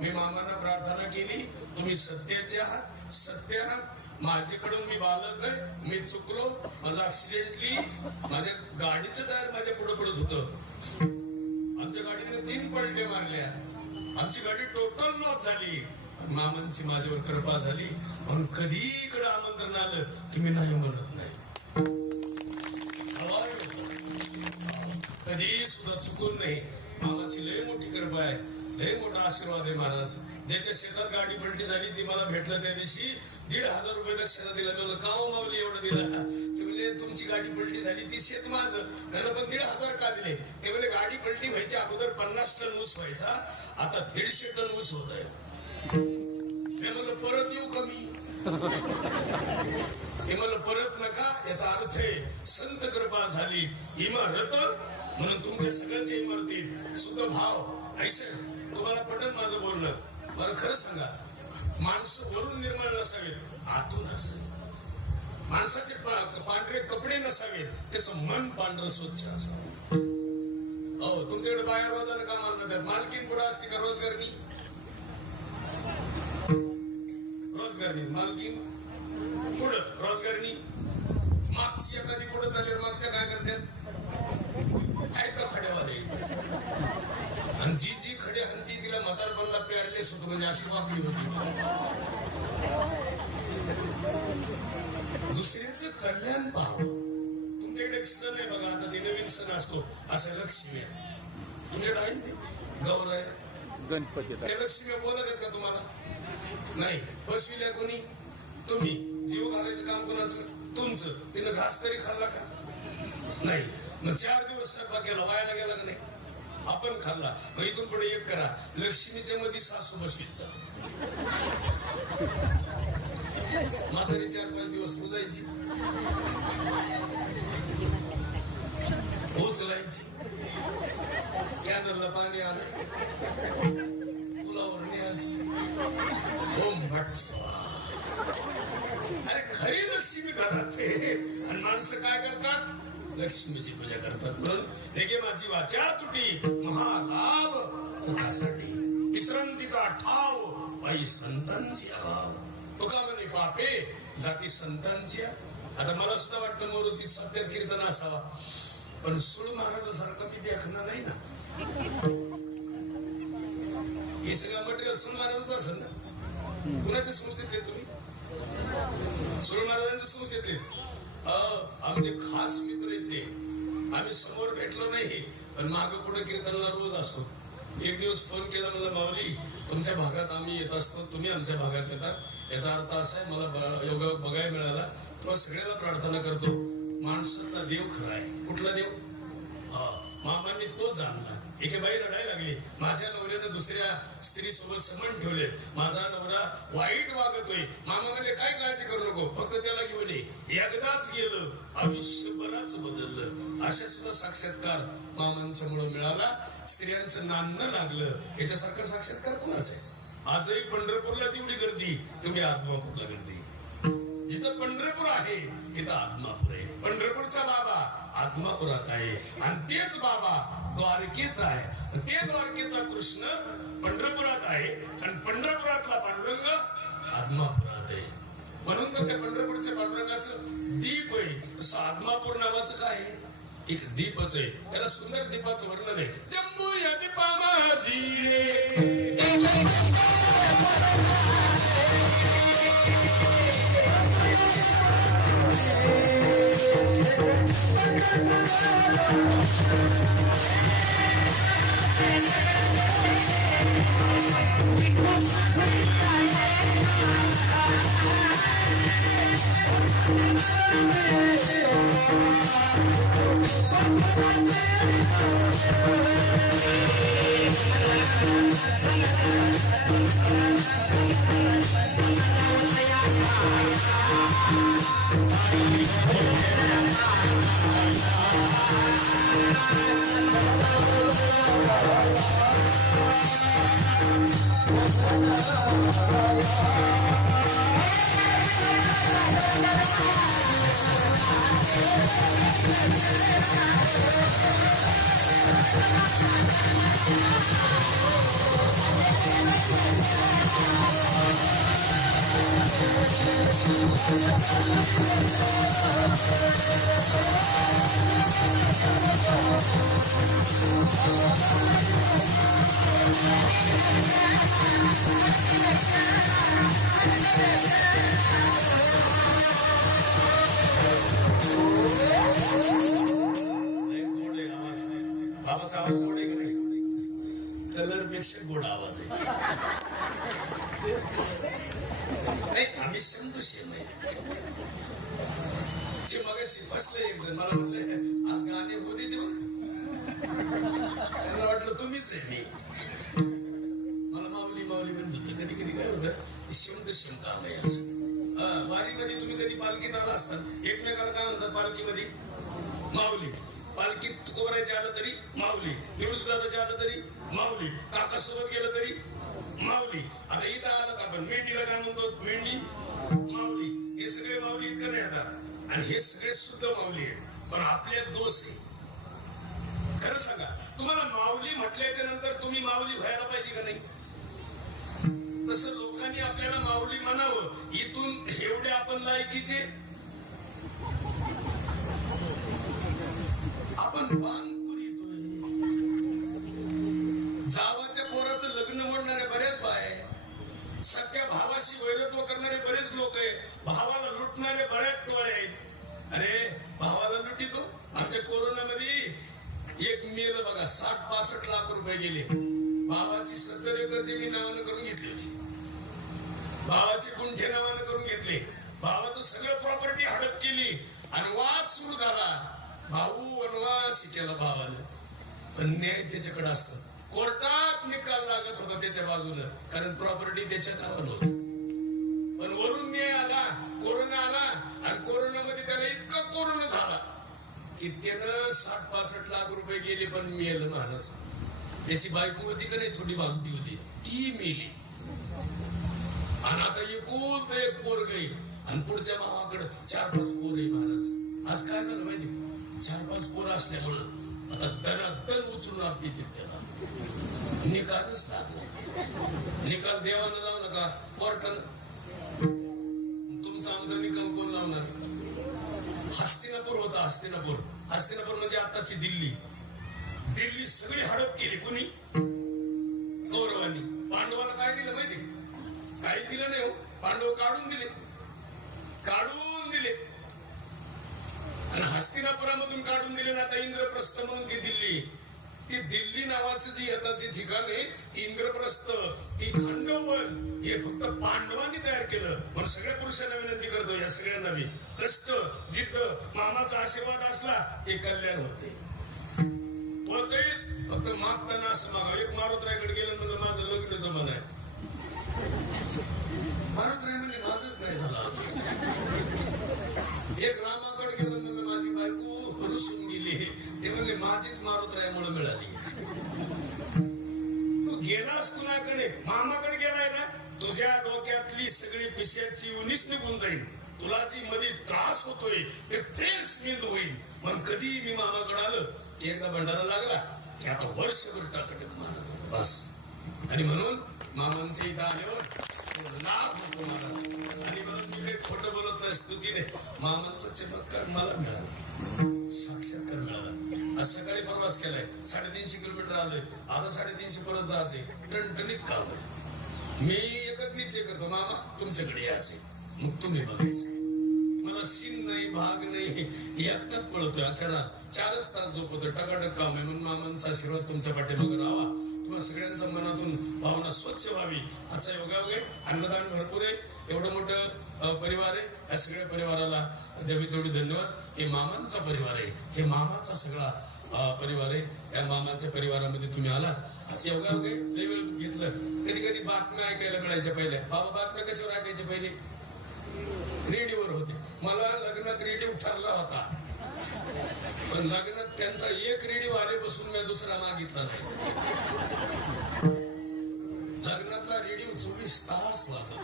मी मामांना प्रार्थना केली, तुम्ही सत्याचे आहात, सत्य आहात. माझ्याकडून मी बालक आहे, मी चुकलो, माझा ऍक्सिडेंटली माझ्या गाडीचं टायर माझ्या पुढे पडत होतं. आमच्या गाडीने 3 पलटे मारल्या, आमची गाडी टोटल लॉस झाली. मामांची माझ्यावर कृपा झाली. म्हणून कधी इकडे आमंत्रण आलं की मी नाही म्हणत नाही. कधी सुद्धा चुकून नाही. मामाची लय मोठी कृपा आहे, लय मोठा आशीर्वाद आहे महाराज. ज्याच्या शेतात गाडी पलटी झाली ती मला भेटलं त्या दिवशी, 1,500 रुपये दक्षिणा दिला. मी का हो माऊली एवढं दिला? ते म्हणजे तुमची गाडी पलटी झाली, ती शेत माझं. त्याला पण 1,500 का दिले? ते म्हणजे गाडी पलटी व्हायच्या अगोदर 50 टन ऊस व्हायचा, आता 150 टन ऊस होत आहे. मी म्हणलं परत येऊ का मी? ते म्हणलं परत नका. याचा अर्थ आहे संत कृपा झाली. इमारत म्हणून तुमच्या सगळ्यांच्या इमारतीत शुद्ध भाव. ऐसे तुम्हाला पटन माझं बोलणं. मला खरं सांगा, माणसं वरून निर्मळ नसावेत, आतून असावे. माणसाचे पांढरे कपडे नसावेत, त्याचं मन पांढरं स्वच्छ असावं. हो, तुमच्याकडे बाहेर रोजानं कामाला जातात, मालकीन पुढे असते का रोजगारनी? रोजगारनी मालकीन पुढं, रोजगारनी मागची एखादी पुढे चालल्यावर मागच्या काय करतात? आहेत का खड्यावाले? आणि जी खडे हंती तिला म्हातारपणला प्यारलेस होतो, म्हणजे अशी वाकडी होती. दुसऱ्याचं कल्याण पाहावं. तुमच्याकडे एक सण आहे बघा, आता ते नवीन सण असतो, असं लक्ष्मी आहे तुमच्याकडे आहे ते गौर आहे, गणपती. त्या लक्ष्मी बोलत आहेत का तुम्हाला? नाही. बसविल्या कोणी? तुम्ही. जीव घालायचं काम कोणाचं? तुमचं. तिनं घास तरी खाल्ला का? नाही. मग 4 दिवस स्वयंपाक केला, वायाला गेला का नाही? आपण खाल्ला. मग इथून पुढे एक करा, लक्ष्मीच्या मध्ये सासू बसवीत जा. म्हातारी 4-5 दिवस पुजायची, उचलायची, कॅनरला पाणी आलं, पुलावर न्यायची. ओम भट स्वाहा. अरे खरी लक्ष्मी माणसं काय करतात? लक्ष्मीची पूजा करतात. म्हणून हे घे माझी वाचा तुटी महालाभ तुकासाठी, विश्रांतीचा ठाव बाई संतांची अभाव. तुका म्हणे पापे जाती संतांची. आता मला सुद्धा वाटतं मोरूची सत्यात कीर्तन असावा, पण सुळ महाराजासारखं मी देखणं नाही ना. हे सगळं मटेरियल सुळ महाराजाचं असेल ना. कुणाच्या संस्थेतले तुम्ही? सुळ महाराजांच्या संस्थेतले. आमचे खास मित्र आहेत ते. आम्ही समोर भेटलो नाही, पण मागं पुढे कीर्तनाला रोज असतो. एक दिवस फोन केला, मला माऊली तुमच्या भागात आम्ही येत असतो, तुम्ही आमच्या भागात येतात. याचा अर्थ असा आहे, मला योग बघायला मिळाला. तो सगळ्याला प्रार्थना करतो. माणसातला देव खरा आहे. कुठला देव? मामांनी तो जाणला. एके बाई रडायला लागली, माझ्या नवऱ्यानं दुसऱ्या स्त्री सोबत संबंध ठेवले, माझा नवरा वाईट वागतोय. मामा म्हणले काय काळजी करू नको, फक्त त्याला घेऊन ये. एकदाच गेलं आयुष्यभराच बदललं. अशा सुद्धा साक्षात्कार मामांच्यामुळे मिळाला. स्त्रियांचं नांदणं लागलं. याच्यासारखा साक्षात्कार कुणाच आहे? आजही पंढरपूरला तेवढी गर्दी, तेवढी आदमापूरला गर्दी. जिथं पंढरपूर आहे तिथं आदमापूर आहे. पंढरपूरचा बाबा आदमापुरात आहे, आणि तेच बाबा द्वारकेचा आहे. ते द्वारकेचा कृष्ण पंढरपुरात आहे, आणि पंढरपुरातला पांडुरंग आदमापुरात आहे. म्हणून तर त्या पंढरपूरच्या पांडुरंगाचं दीप आहे. तसं आदमापूर नावाचं काय आहे? एक दीपच आहे. त्याला सुंदर दीपाचं वर्णन आहे. जम्बू या दीपा माझी रे, बाबाचा आवाज गोड आहे का नाही? कलर पेक्षा गोड आवाज आहे. नाही, आम्ही समजू शेम आहे. ते मगाशी फसले एक जण, मला म्हणले आज गाणे होतीचे बरं का. त्यांना वाटलं तुम्हीच आहे. मी मला माऊली माऊली म्हणत होतं. कधी कधी काय होतं, शेम शेम काम आहे असं. वारीमध्ये तुम्ही कधी पालखीत आला असता, एकमेकाला काय म्हणतात पालखीमध्ये? माऊली. पालखीत तुकोबरायचे आलं तरी माऊली, निवृत्त दादाचे आलं तरी माऊली, काका सोबत गेलं तरी माऊली. आता इथं आलं का आपण मेंढीला काय म्हणतो? मेंढी माऊली. हे सगळे माऊली इतकं नाही आता, आणि हे सगळे शुद्ध माऊली आहेत. पण आपल्यात दोष आहे. खरं सांगा, तुम्हाला माऊली म्हटल्याच्या नंतर तुम्ही माऊली व्हायला पाहिजे का नाही? तसं लोकांनी आपल्याला माऊली म्हणावं. इथून एवढे आपण लायकीचे, आपण बांधकुर येतोय. जावाच्या पोराचं लग्न मोडणारे बरेच बाय, सख्या भावाशी वैरत्व करणारे बरेच लोक आहे, भावाला लुटणारे बऱ्याच टोळे आहेत. अरे भावाला लुटितो. आमच्या कोरोनामध्ये एक मेलं बघा, 60-65 लाख रुपये गेले. भावाची 70 एकर जमीन नावानं करून घेतली होती. भावाचे गुंठे नावानं करून घेतले. भावाचं सगळं प्रॉपर्टी हडप केली, आणि वाद सुरू झाला. भाऊ वनवासी केला भावानं, पण न्याय त्याच्याकडे असतं. कोर्टात निकाल लागत होता त्याच्या बाजूनं, कारण प्रॉपर्टी त्याच्या नावानं होती. पण वरून न्याय आला, कोरोना आला, आणि कोरोनामध्ये त्याला इतका कोरोना झाला की त्यानं 60-65 लाख रुपये गेले, पण मेलं महाराज. त्याची बायको होती का नाही, थोडी भामटी होती, ती मेली. आणि आता एकुलत एक पोरग आहे, आणि पुढच्या भावाकडे 4-5 पोर आहे महाराज. आज काय झालं माहिती, 4-5 पोरं असल्यामुळं आता दर उचलून आपली त्याला निकालच लागला. निकाल देवानं लावला का कोर्टानं? तुमचा आमचा निकाल कोण लावणार? हस्तिनापूर होता, हस्तिनापूर. हस्तिनापूर म्हणजे आताची दिल्ली. दिल्ली सगळी हडप केली. कोणी? कौरवांनी. पांडवाला काय दिलं माहिती? काही दिलं नाही हो. पांडव काढून दिले. आणि हस्तिनापुरामधून काढून दिले ना. आता इंद्रप्रस्थ म्हणून ती दिल्ली, ती दिल्ली नावाचं जी आता जे ठिकाण आहे, ती इंद्रप्रस्थ, ती खांडवन, हे फक्त पांडवांनी तयार केलं. म्हणून सगळ्या पुरुषांना विनंती करतो, या सगळ्यांना मी, कष्ट, जिद्द, मामाचा आशीर्वाद असला ते कल्याण होते. होतेच, फक्त मागताना असं मागा. एक मारुतरायकडे गेलं म्हणलं माझं लग्न जमन आहे. मारुतराय म्हणजे माझंच नाही झालं. एक रामाकडे गेलं म्हणलं माझी बायको रुसून गेली. ते म्हणले माझीच मारुतरायमुळे मिळाली. तू गेलास कुणाकडे? मामाकडे गेलाय ना, तुझ्या डोक्यातली सगळी पिशाची उनीच निघून जाईल. तुला जी मध्ये त्रास होतोय ते फ्रेश मेंदू होईल. म्हणून कधी मी मामाकडे आलं की एकदा भंडारा लागला की आता वर्षभर टाकटक मारत होता बस. आणि म्हणून मामांच्या इथं आल्यावर लाभ होतो महाराज. आणि म्हणून मी काही खोटं बोलत नाही स्तुतीने. मामांचा चमत्कार मला मिळाला, साक्षात्कार मिळाला. आज सकाळी प्रवास केलाय, 350 किलोमीटर आलोय. आता 350 परत जायचंय. टणटणीत काम आहे. मी एकच निश्चय करतो, मामा तुमच्याकडे यायचंय, मग तुम्ही बघायचं. मला सीन नाही, भाग नाही, एकटाच पळतोय. अखेरात 4च तास झोपतोय. टकाटक काम आहे. म्हणून मामांचा आशीर्वाद तुमच्या पाठीमागे राहावा. तुम्हाला सगळ्यांच्या मनातून भावना स्वच्छ व्हावी. आजचा योगायोग आहे. अन्नदान भरपूर आहे. एवढं मोठं परिवार आहे. या सगळ्या परिवाराला द्यावी तेवढी धन्यवाद. हे मामांचा परिवार आहे, हे मामाचा सगळा परिवार आहे. या मामांच्या परिवारामध्ये तुम्ही आलात. आज योगायोग आहे. लय वेळ घेतलं. कधी कधी बातम्या ऐकायला मिळायच्या पहिल्या. बाबा बातम्या कशावर ऐकायच्या पहिले? रेडिओवर होते. मला लग्नात रेडिओ ठरला होता, पण लग्नात त्यांचा एक रेडिओ आल्यापासून मी दुसरा मागितला नाही. लग्नातला रेडिओ 24 तास वाजतो.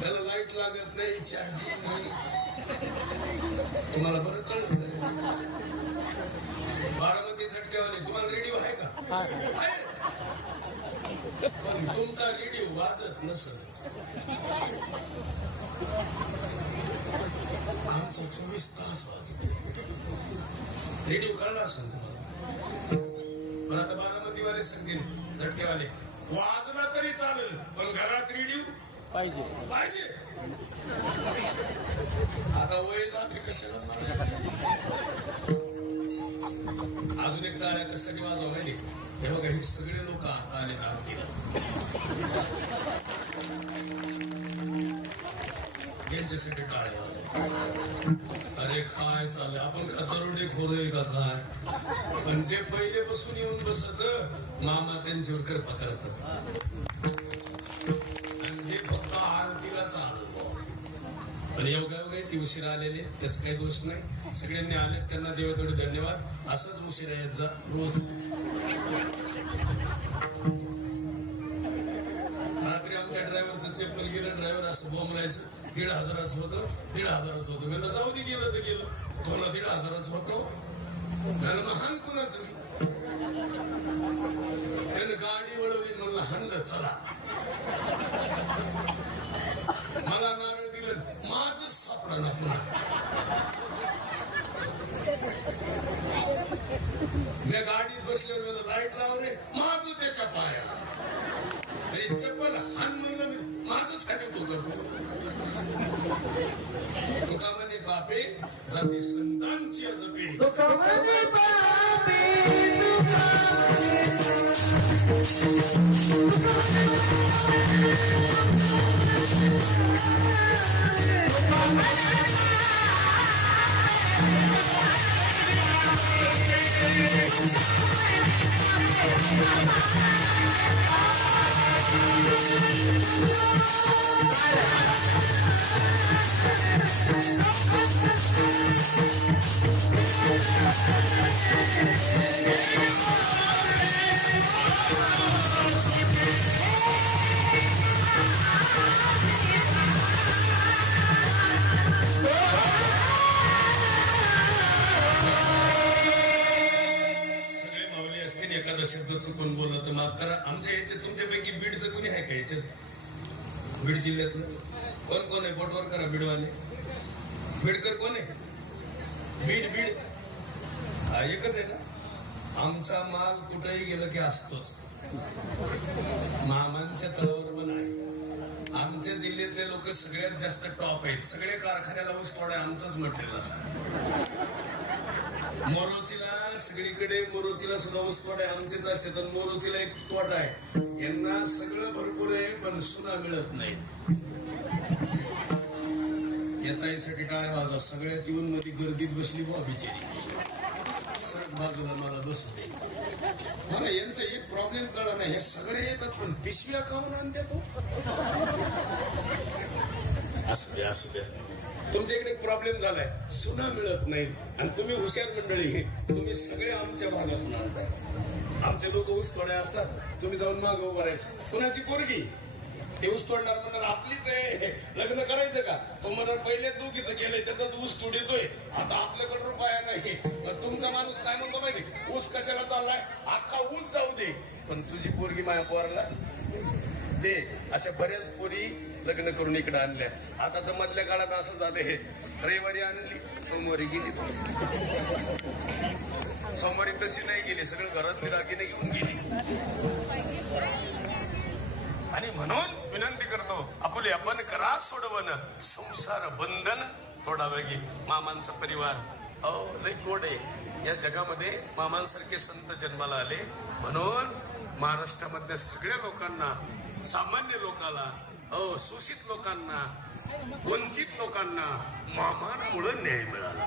त्याला लाईट लागत नाही, चार्जिंग नाही. तुम्हाला बरं कळत नाही. बारामती झटक्यावाले तुम्हाला रेडिओ आहे का? आहे. पण तुमचा रेडिओ वाजत नसेल. आमचा 24 तास वाजतो. रेडिओ कळला असेल तुम्हाला. पण आता बारामतीवाले सांगतील, झटकेवाले, वाजला तरी चालेल पण घरात रेडिओ पाहिजे. आता वय झाले कशाला अजून एक टाळ्या कशासाठी वाजवा माहिती? हे बघा, हे सगळे लोक आता आले आरतीला. यांच्यासाठी टाळ्या वाजवा. अरे काय चाललंय, आपण का दरोडे खोर का काय? पण जे पहिलेपासून येऊन बसत मामा त्यांच्यावर कृपा करतात. आणि जे फक्त आरतीला चालू. पण योगायोग आहे, ती उशिरा आलेली, त्याच काही दोष नाही. सगळ्यांनी आले, त्यांना देव तेवढे धन्यवाद. असंच उशिरा येत जा रोज. रात्री आमच्या ड्रायव्हरचं चेपल गेलं. ड्रायव्हर असं बोंबलायचं, 1,500 होतं, 1,500 होतं. मला जाऊ दे, गेलं तर गेलं. थोडं 1,500 होतो. महान कुणाचं मी. त्यानं गाडी वळवली, म्हणलं हाणलं चला. मला नारळ दिलं, माझच सापडा ना पुन्हा. मी गाडीत बसल्यावर मला लाईट लाव रे, माझं त्याच्या पाया. चप्पल हान म्हणलं, मी माझच खाण्यात होतं. तुका म्हणे बापे जाती संतांची अजपे. तुका म्हणे बापे एखादा शब्द चुकून बोलला तर माफ करा. आमच्या याच्यात तुमच्यापैकी बीडचं कोणी आहे का याच्यात? बीड जिल्ह्यातलं कोण कोण आहे? बोटवर करा बीडवाले. बीडकर कोण आहे? बीड हा एकच आहे ना. आमचा माल कुठेही गेलं की असतोच. मामांच्या तळावर पण आहे. आमच्या जिल्ह्यातले लोक सगळ्यात जास्त टॉप आहेत. सगळे कारखान्याला ऊस तोडा आमचंच मटेरियल असतं. मोरोचीला सगळीकडे मोरोचीला सुद्धा ऊस तोडा आमचेच असते. तर मोरोचीला एक तोटा आहे, यांना सगळं भरपूर आहे पण सुना मिळत नाही. येतायसाठी टाळ्या वाजवा. सगळ्यात येऊन मध्ये गर्दीत बसली बुवा बिचारी. सरक बाजूला मला बसू दे. मला यांचा एक प्रॉब्लेम कळला नाही. हे सगळे येतात पण पिशव्या खाऊन आणते तो. असू द्या. तुमच्या इकडे प्रॉब्लेम झालाय, सुना मिळत नाहीत आणि तुम्ही हुशार मंडळी, तुम्ही सगळे आमच्या भागातून आणताय. आमचे लोक ऊस तोड्या असतात, तुम्ही जाऊन मागं उभं राहायचं. कुणाची पोरगी ते ऊस तोडणार म्हणणार आपलीच आहे, लग्न करायचं का? तो म्हणणार पहिले दोघीचं केलंय त्याचाच ऊस तोडतोय, आता आपल्याकडे रुपया नाही. तुमचा माणूस काय म्हणतो माहिती? ऊस कशाला चाललाय? अख्खा ऊस जाऊ दे पण तुझी पोरगी माझ्या पोराला दे. अशा बऱ्याच पोरी लग्न करून इकडे आणल्या. आता तर मधल्या काळात असं झालंय, हे रविवारी आणली सोमवारी गेली. सोमवारी तशी नाही गेली, सगळं घरातले दागिने घेऊन गेली. आणि म्हणून विनंती करतो, आपुले आपण करा सोडवण, संसार बंधन तोडावे गे. मामांचा परिवार लय गोड आहे. या जगामध्ये मामांसारखे संत जन्माला आले. म्हणून महाराष्ट्रामधल्या सगळ्या लोकांना, सामान्य लोकांना, शोषित लोकांना, वंचित लोकांना मामांमुळे न्याय मिळाला.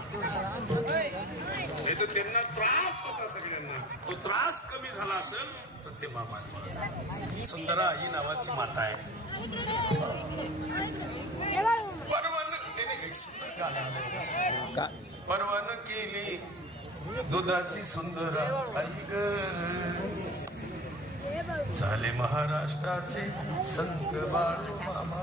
नाही तर त्यांना त्रास होता सगळ्यांना. तो त्रास कमी झाला असेल तर ते मामांमुळे. सुंदरा ही नावाची माता आहे. परवान केली दुधाची सुंदरा आई ग. झाले महाराष्ट्राचे संत बाळू मामा.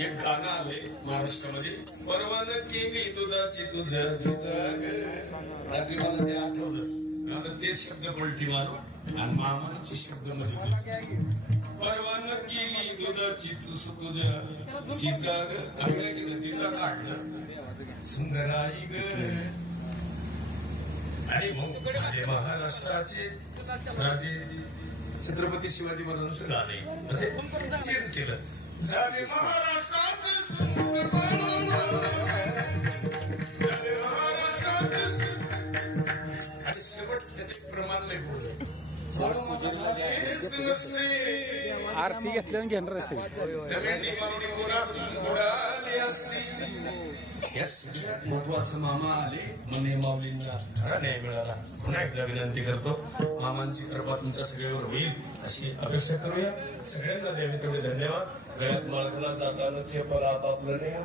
एक गाणं आलंय महाराष्ट्रामध्ये, परवान केली दुधाची तुझ्या जिजाग. रात्री मला ते आठवलं, ते शब्द पलटी मारू आणि मामांचे शब्द मध्ये. परवान केली दुधाची तुझ्या जिजाग. आम्ही काय केलं? जिजा काढलं सुंदराई ग. आणि मग झाले महाराष्ट्राचे राजे. छत्रपती शिवाजी महाराजांचं गाणं आहे, ते चेंज केलं. झाले महाराष्ट्राचे संत बाळू मामा. झाले महाराष्ट्राचे आणि शेवट त्याचे प्रमाण नाही बोलत. बाळू मामा झालेच नसले. आरती घेतल्याने घेणार असेल तमिळनी मावडी बुडाली असती. या सगळ्यात महत्वाचं मामा आले म्हणजे माऊलींना खरा न्याय मिळाला. पुन्हा एकदा विनंती करतो, मामांची कृपा तुमच्या सगळ्यावर होईल अशी अपेक्षा करूया. सगळ्यांना द्यावे तेवढे धन्यवाद. गळ्यात माळखला जाताना चेपला आपापलं न्या.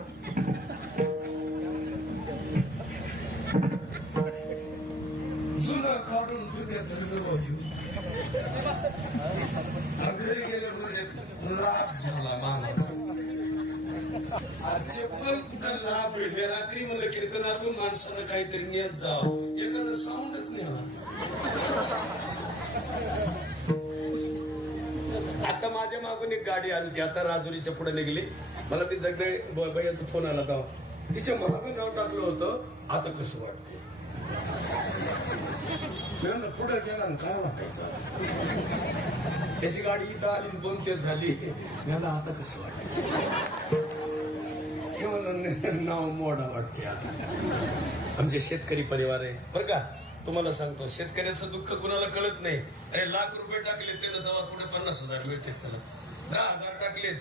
जुना काढून तुझ्या धर्म घेऊन घरी गेल्यामध्ये लाभ झाला मामाचा. चप्पल कुठं लाभ आहे? रात्री मला कीर्तनातून माणसानं काहीतरी नेत जावं, एखादं साऊंडच न्यावा. आता माझ्या मागून एक गाडी आली, आता राजुरीच्या पुढे निघली. मला ती जगदळे बाईचा फोन आला तेव्हा तिच्या मागं नाव टाकलं होतं. आता कसं वाटते? पुढे गेला काय वाटायचं? त्याची गाडी इथं आली, पंक्चर झाली. मला आता कसं वाटतं? नाव मोडा वाटते. आता आमचे शेतकरी परिवार आहे बरं का. तुम्हाला सांगतो शेतकऱ्याचं दुःख कुणाला कळत नाही. अरे लाख रुपये टाकले त्यानं तेव्हा कुठे 50,000 मिळते, त्याला 10,000 टाकलेत,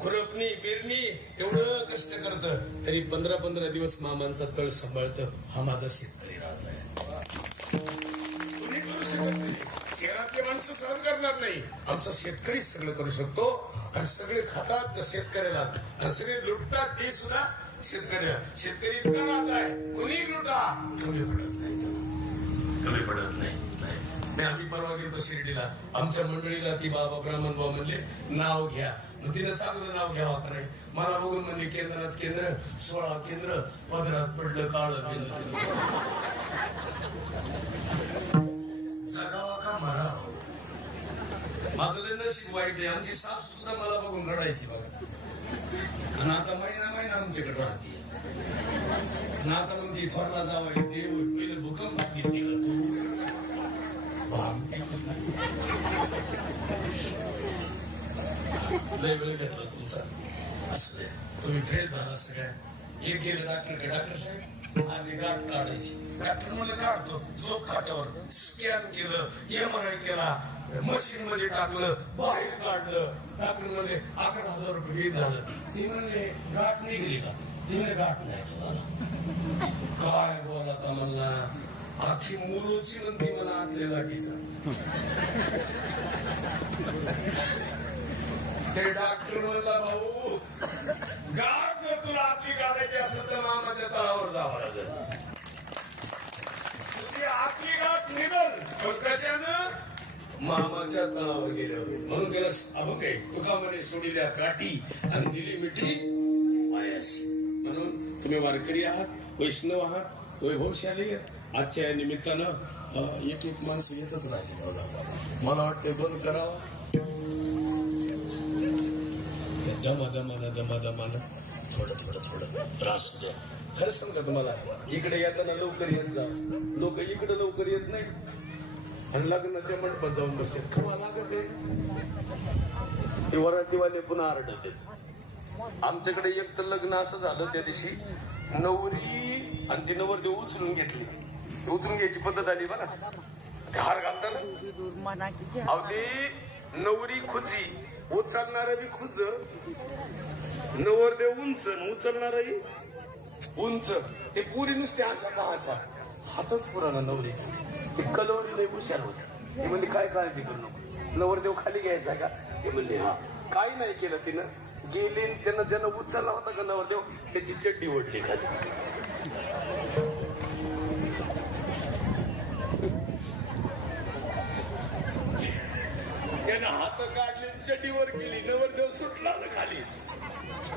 खुरपणी पेरणी एवढं कष्ट करतं तरी 15-15 दिवस मामांचा तळ सांभाळतं. हा माझा शेतकरी राजा आहे. तुम्ही करू शकत नाही, शहरातले माणसं सहन करणार नाही. आमचा शेतकरी सगळं करू शकतो. आणि सगळे खातात तर शेतकऱ्याला आणि सगळे लुटतात ते सुद्धा शेतकऱ्याला. शेतकरी इतका राजा आहे, कुणी लुटा कमी पडत नाही, कमी पडत नाही. आम्ही परवा गेलो शिर्डीला, आमच्या मंडळीला ती बाबा ब्राह्मण भाऊ म्हणले नाव घ्या. मग तिनं चांगलं नाव घ्यावं का नाही. मला बघून म्हणजे केंद्रात केंद्र 16 केंद्र पदरात पडलं काळं केंद्र. जगावा का मारावं. माझं लय नशीब वाईट आहे. आमची सासू सुद्धा मला बघून रडायची बघा. आणि आता महिना महिना आमच्याकडे राहते. आणि आता मग ती थोरला जावं देव पहिले भूकंप घेतली का तू लय वेळ घेतला तुमचा. असू द्या, तुम्ही फ्रेश झाला सगळ्या. एक गेलं डॉक्टर डॉक्टर साहेब आज एक गाठ काढायची. डॉक्टर म्हणलं काढतो. झोप खाट्यावर स्कॅन केलं, MRI केला, मशीन मध्ये टाकलं, बाहेर काढलं. डॉक्टर म्हणले 11,000 रुपये बिल झालं. ती म्हणले गाठ निघली का. तिने गाठ नाही तुम्हाला. काय बोला म्हणला आखी मुरूची म्हणते मला आतल्या गाठीचा. ते डॉक्टर म्हणला भाऊ गाठ जर तुला आतली काढायची असेल तर मामाच्या तळावर जावं लागेल. तुझी आतली गाठ निघल पण कशानं मामाच्या तळावर गेले होते. म्हणून त्याला आपण काय तुका म्हणे सोडिल्या काठी आणि दिली मिठी पायाशी. म्हणून तुम्ही वारकरी आहात, वैष्णव आहात, वैभवशाली आहात. आजच्या या निमित्तानं एक माणसं येतच राहिले बघा. मला वाटतं बंद करावं. दमानं थोडं त्रास द्या. खरं सांगा तुम्हाला इकडे येताना लवकर येत जा. लोक इकडे लवकर येत नाही आणि लग्नाच्या मंडपात जाऊन बसते. खवा लागत आहे ते वरातीवाले पुन्हा आरडते. आमच्याकडे एक तर लग्न असं झालं त्या दिवशी नवरी आणि ती नवरदेव उचलून घेतली. उचलून घ्यायची पद्धत आली बघा. हार घालताना अहो ती नवरी खुजी उचलणार बी खुज, नवरदेव उंच उचलणारही उंच. ते पुरी नुसते अशा पाहायचा हातच पुराणा नवरीच. ती कलवरी लय हुशार होत. ती म्हणजे काय काळजी करू नको, नवरदेव खाली घ्यायचा का. ते म्हणले हा. काही नाही केलं तिनं. गेली त्यानं ज्यानं उचलला होता का नवरदेव त्याची चड्डी ओढली खाली. त्यानं हात काढले चड्डीवर गेली. नवरदेव सुटला ना खाली.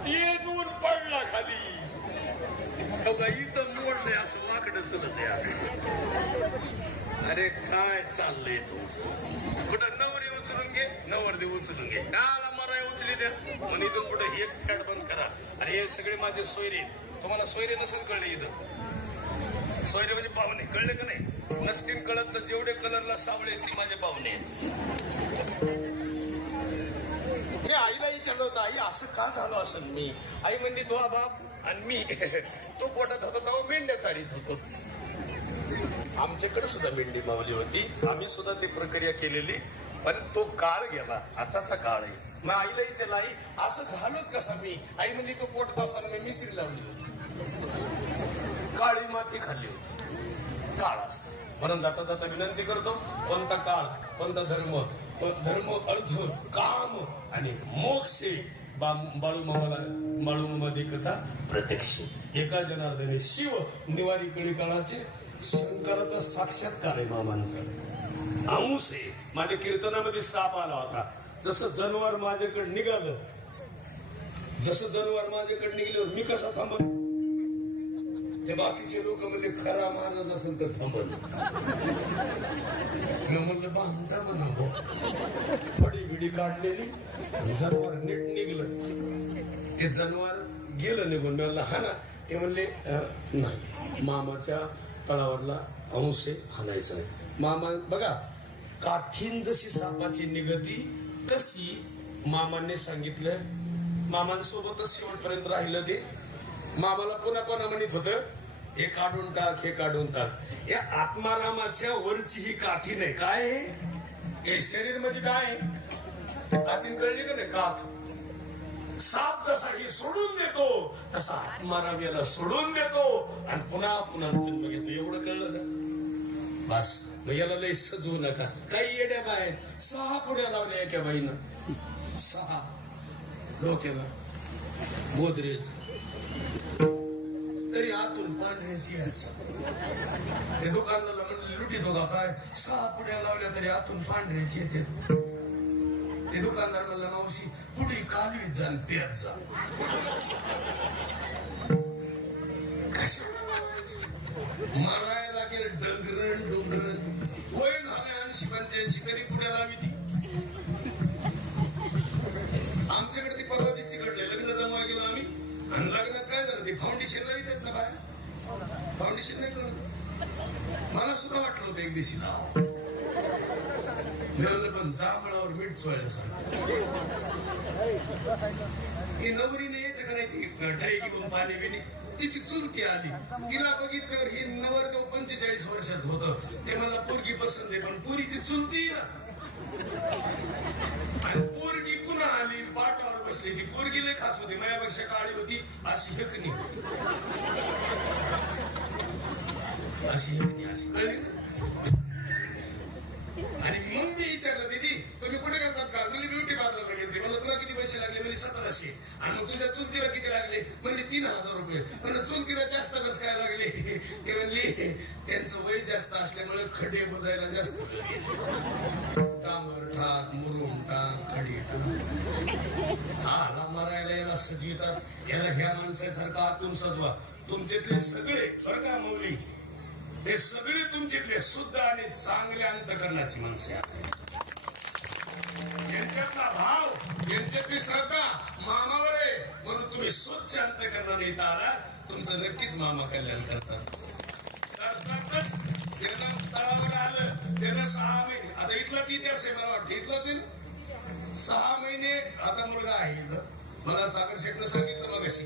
तेच ऊन पडला खाली. इथं मोडलंय असं वाकडं चलत आहे. अरे काय चाललंय तुमचं. कुठं नवरी उचलून घे, नवरदेव उचलून घे. काला मराय उचली द्या म्हणून इथून पुढे एक फॅट बंद करा. अरे हे सगळे माझे सोयरे. तुम्हाला सोयरे नसेल कळले इथं. सोयरे म्हणजे पाहुणे. कळले का नाही. नसतील कळत तर जेवढे कलरला सावळे ती माझे पाहुणे. मी आईला विचारलं होतं आई असं का झालं असं. मी आई म्हणजे तो बाप आणि मी तो पोटात होता तेव्हा मेंढ्या चारीत होतो. आमच्याकडे सुद्धा मेंढी मावली होती. आम्ही सुद्धा ती प्रक्रिया केलेली. पण तो काळ गेला, आताचा काळ आहे. मग आईला विचारलं आई असं झालंच कसा. मी आई म्हणजे तो पोटात असताना मी मिसरी लावली होती, काळी माती खाल्ली होती. काळ असतो म्हणून जाता जाता विनंती करतो कोणता काळ कोणता धर्म. धर्म अर्थ काम आणि मोक्ष. बाळूमामा देखता प्रत्यक्ष. एका जनार्दने शिव निवारीकडे काळाचे शंकराचा साक्षात्कार आहे मामांचा. अंश आहे. माझ्या कीर्तनामध्ये साप आला होता. जसं जनावर माझ्याकडे निघालं, जसं जनावर माझ्याकडे निघल्यावर मी कसा थांबल. ते बाकीचे लोक म्हणजे खरा महाराज असेल तर थांबल. म्हणलं बांधा म्हणा फडी बिडी काढलेली. जनावर नीट निघलं. ते जनावर गेलं निघून. मी म्हणलं हा ना. ते म्हणले नाही मामाच्या तळावरला अंश हाणायचा आहे. मामा बघा काठीन जशी सापाची निगती तशी मामाने सांगितलं. मामांसोबतच शेवटपर्यंत राहिलं ते. मामाला पुन्हा म्हणत होतं हे काढून टाक, हे काढून टाक. या आत्मारामाच्या वरची ही काठी नाही काय आहे? हे शरीर म्हणजे काय आहे? काठीन कळली का नाही? काठ. साप जसा ही सोडून देतो तसा आत्माराम याला सोडून देतो आणि पुन्हा पुन्हा जन्म घेतो. एवढं कळलं ना? बस. मग याला लय सजवू नका. काही येड्या बाहेर 6 पुड्या लावल्या एका बाईनं. 6 डोक्याला गोदरेज, तरी आतून पांढरेच यायचं. ते दुकानदाराला म्हणले लुटी दोघा काय 6 पुड्या लावल्या तरी आतून पांढरेच येते. ते दुकानदार म्हणला मावशी पुढे कालवीत जा पेत जा. मारायला गेलं डंगरण डोंगरण. वय झाले 80-85 तरी पुढ्या लावी ती. आमच्याकडे ती परवा दिवशी घडले. लग्न जमवा गेलो आम्ही आणि लग्नात काय झालं ते फाउंडेशन लावितात ना बाय. फाउंडेशन नाही कळत. मला सुद्धा वाटलं होतं एक दिवशी पण जांभळावर मीठ चोळायला सांग. ही नवरीने यायचं का नाही ती ठाई घेऊन पाणी बिणी. तिची चुलती आली. तिला बघितल्यावर हे नवरदेव 45 वर्षाचं होतं. ते मला पोरगी पसंत आहे पण पोरीची चुलती ना. आणि पोरगी पुन्हा आली पाटावर बसली. ती पोरगी लय खास होती. माझ्यापेक्षा काळी होती. अशी हेकणी होती. अशी हेकणी अशी कळली ना. आणि मग मी विचारलं दीदी तुम्ही कुठे करतात का? म्हणजे ब्युटी पार्लरला घेतली. मला तुला किती पैसे लागले? म्हणजे 1700. आणि मग तुझ्या चुलतीला किती लागले? म्हणजे 3000 रुपये. म्हणजे चुलतीला जास्त कसं काय लागले? ते म्हणली त्यांचं वय जास्त असल्यामुळे खडे बुजायला जास्त. डांबर टाक, मुरुम टाक, खडे टाक. हा मरायला याला सजवितात. याला ह्या माणसासारखा आतून सजवा. तुमच्यातले सगळे बरं का मौली हे सगळे तुमच्यातले शुद्ध आणि चांगले अंतकरणाची माणसे आहेत. यांच्यातला भाव, यांच्यातली श्रद्धा मामावर आहे म्हणून तुम्ही स्वच्छ अंतकरणाने इथं आला. तुमचं नक्कीच मामा कल्याण करतात. ज्यांना तळावर आलं त्यानं 6 महिने. आता इथलाच इतिहास आहे मला वाटतं. इथलाच 6 महिने. आता मुलगा आहे इथं. मला सागर शेठनं सांगितलं मग अशी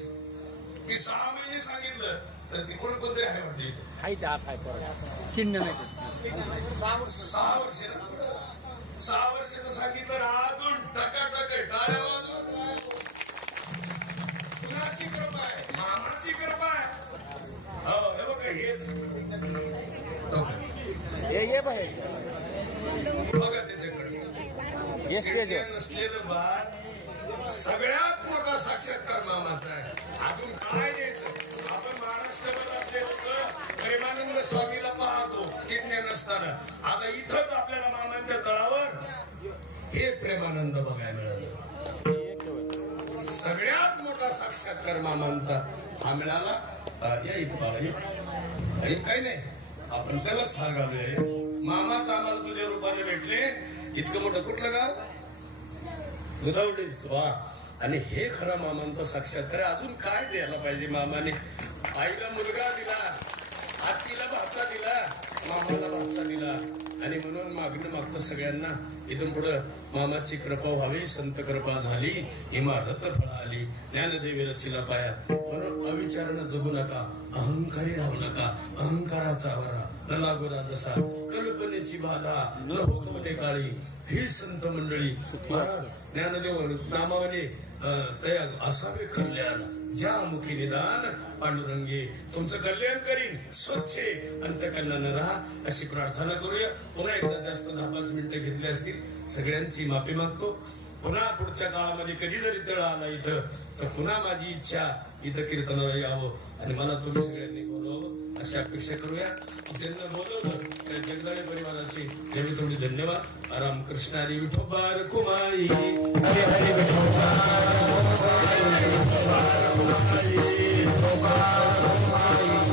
की 6 महिने सांगितलं तर ती कोणतरी आहे वाटते इथं. 6 वर्ष ना. 6 वर्षाचं सांगितलं अजून टकाटक टाळ्या वाजवत. कुणाची कृपा आहे? मामाची कृपा आहे. हो हे बघा हेच बघा त्याच्याकडे नसलेलं बाळ सगळ्यात मोठा साक्षात्कार मामाचा आहे. अजून काय द्यायचं? आपण महाराष्ट्रामध्ये प्रेमानंद स्वामीला पाहतो किडण्या नसताना. आता इथंच आपल्याला मामांच्या तळावर हे प्रेमानंद बघायला मिळालं. सगळ्यात मोठा साक्षात्कार मामांचा हा मिळाला. या इथं बाबा हे काही नाही आपण त्यालाच हार घालूया. मामाच आम्हाला तुझ्या रूपाने भेटले. इतकं मोठं कुठलं गाव? गुदावडीच. वा. आणि हे खरा मामांचा साक्षात्कार. अजून काय द्यायला पाहिजे मामाने? आईला मुलगा दिला, आत्तीला भाचा दिला, मामाला भाचा दिला. आणि म्हणून मागणं मागतं सगळ्यांना इथून पुढं मामाची कृपा व्हावी. संत कृपा झाली, इमारत फळ आली, ज्ञानदेवी रचिला पाया. म्हणून अविचारानं जगू नका, अहंकारी राहू नका. अहंकाराचा आवारा न लागोरा जसा, कल्पनेची बाधा न होतवणे काळी. ही संत मंडळी महाराज ज्ञानदेव नामावने तया असावे कल्याण. ज्या मुखी निदान पांडुरंगे तुमचं कल्याण करीन. स्वच्छ अंतकरणानं राहा अशी प्रार्थना करूया. पुन्हा एकदा जास्त 10-5 मिनिटं घेतली असतील. सगळ्यांची माफी मागतो. पुन्हा पुढच्या काळामध्ये कधी जरी तळ आला इथं तर पुन्हा माझी इच्छा इथं कीर्तनाला यावं आणि मला तुम्ही सगळ्यांनी बोलवावं अशी अपेक्षा करूया. ज्यांना बोलवलं त्या जगदाळे परिवाराचे तेवढे धन्यवाद. रामकृष्ण हरी विठोबा रखुमाई.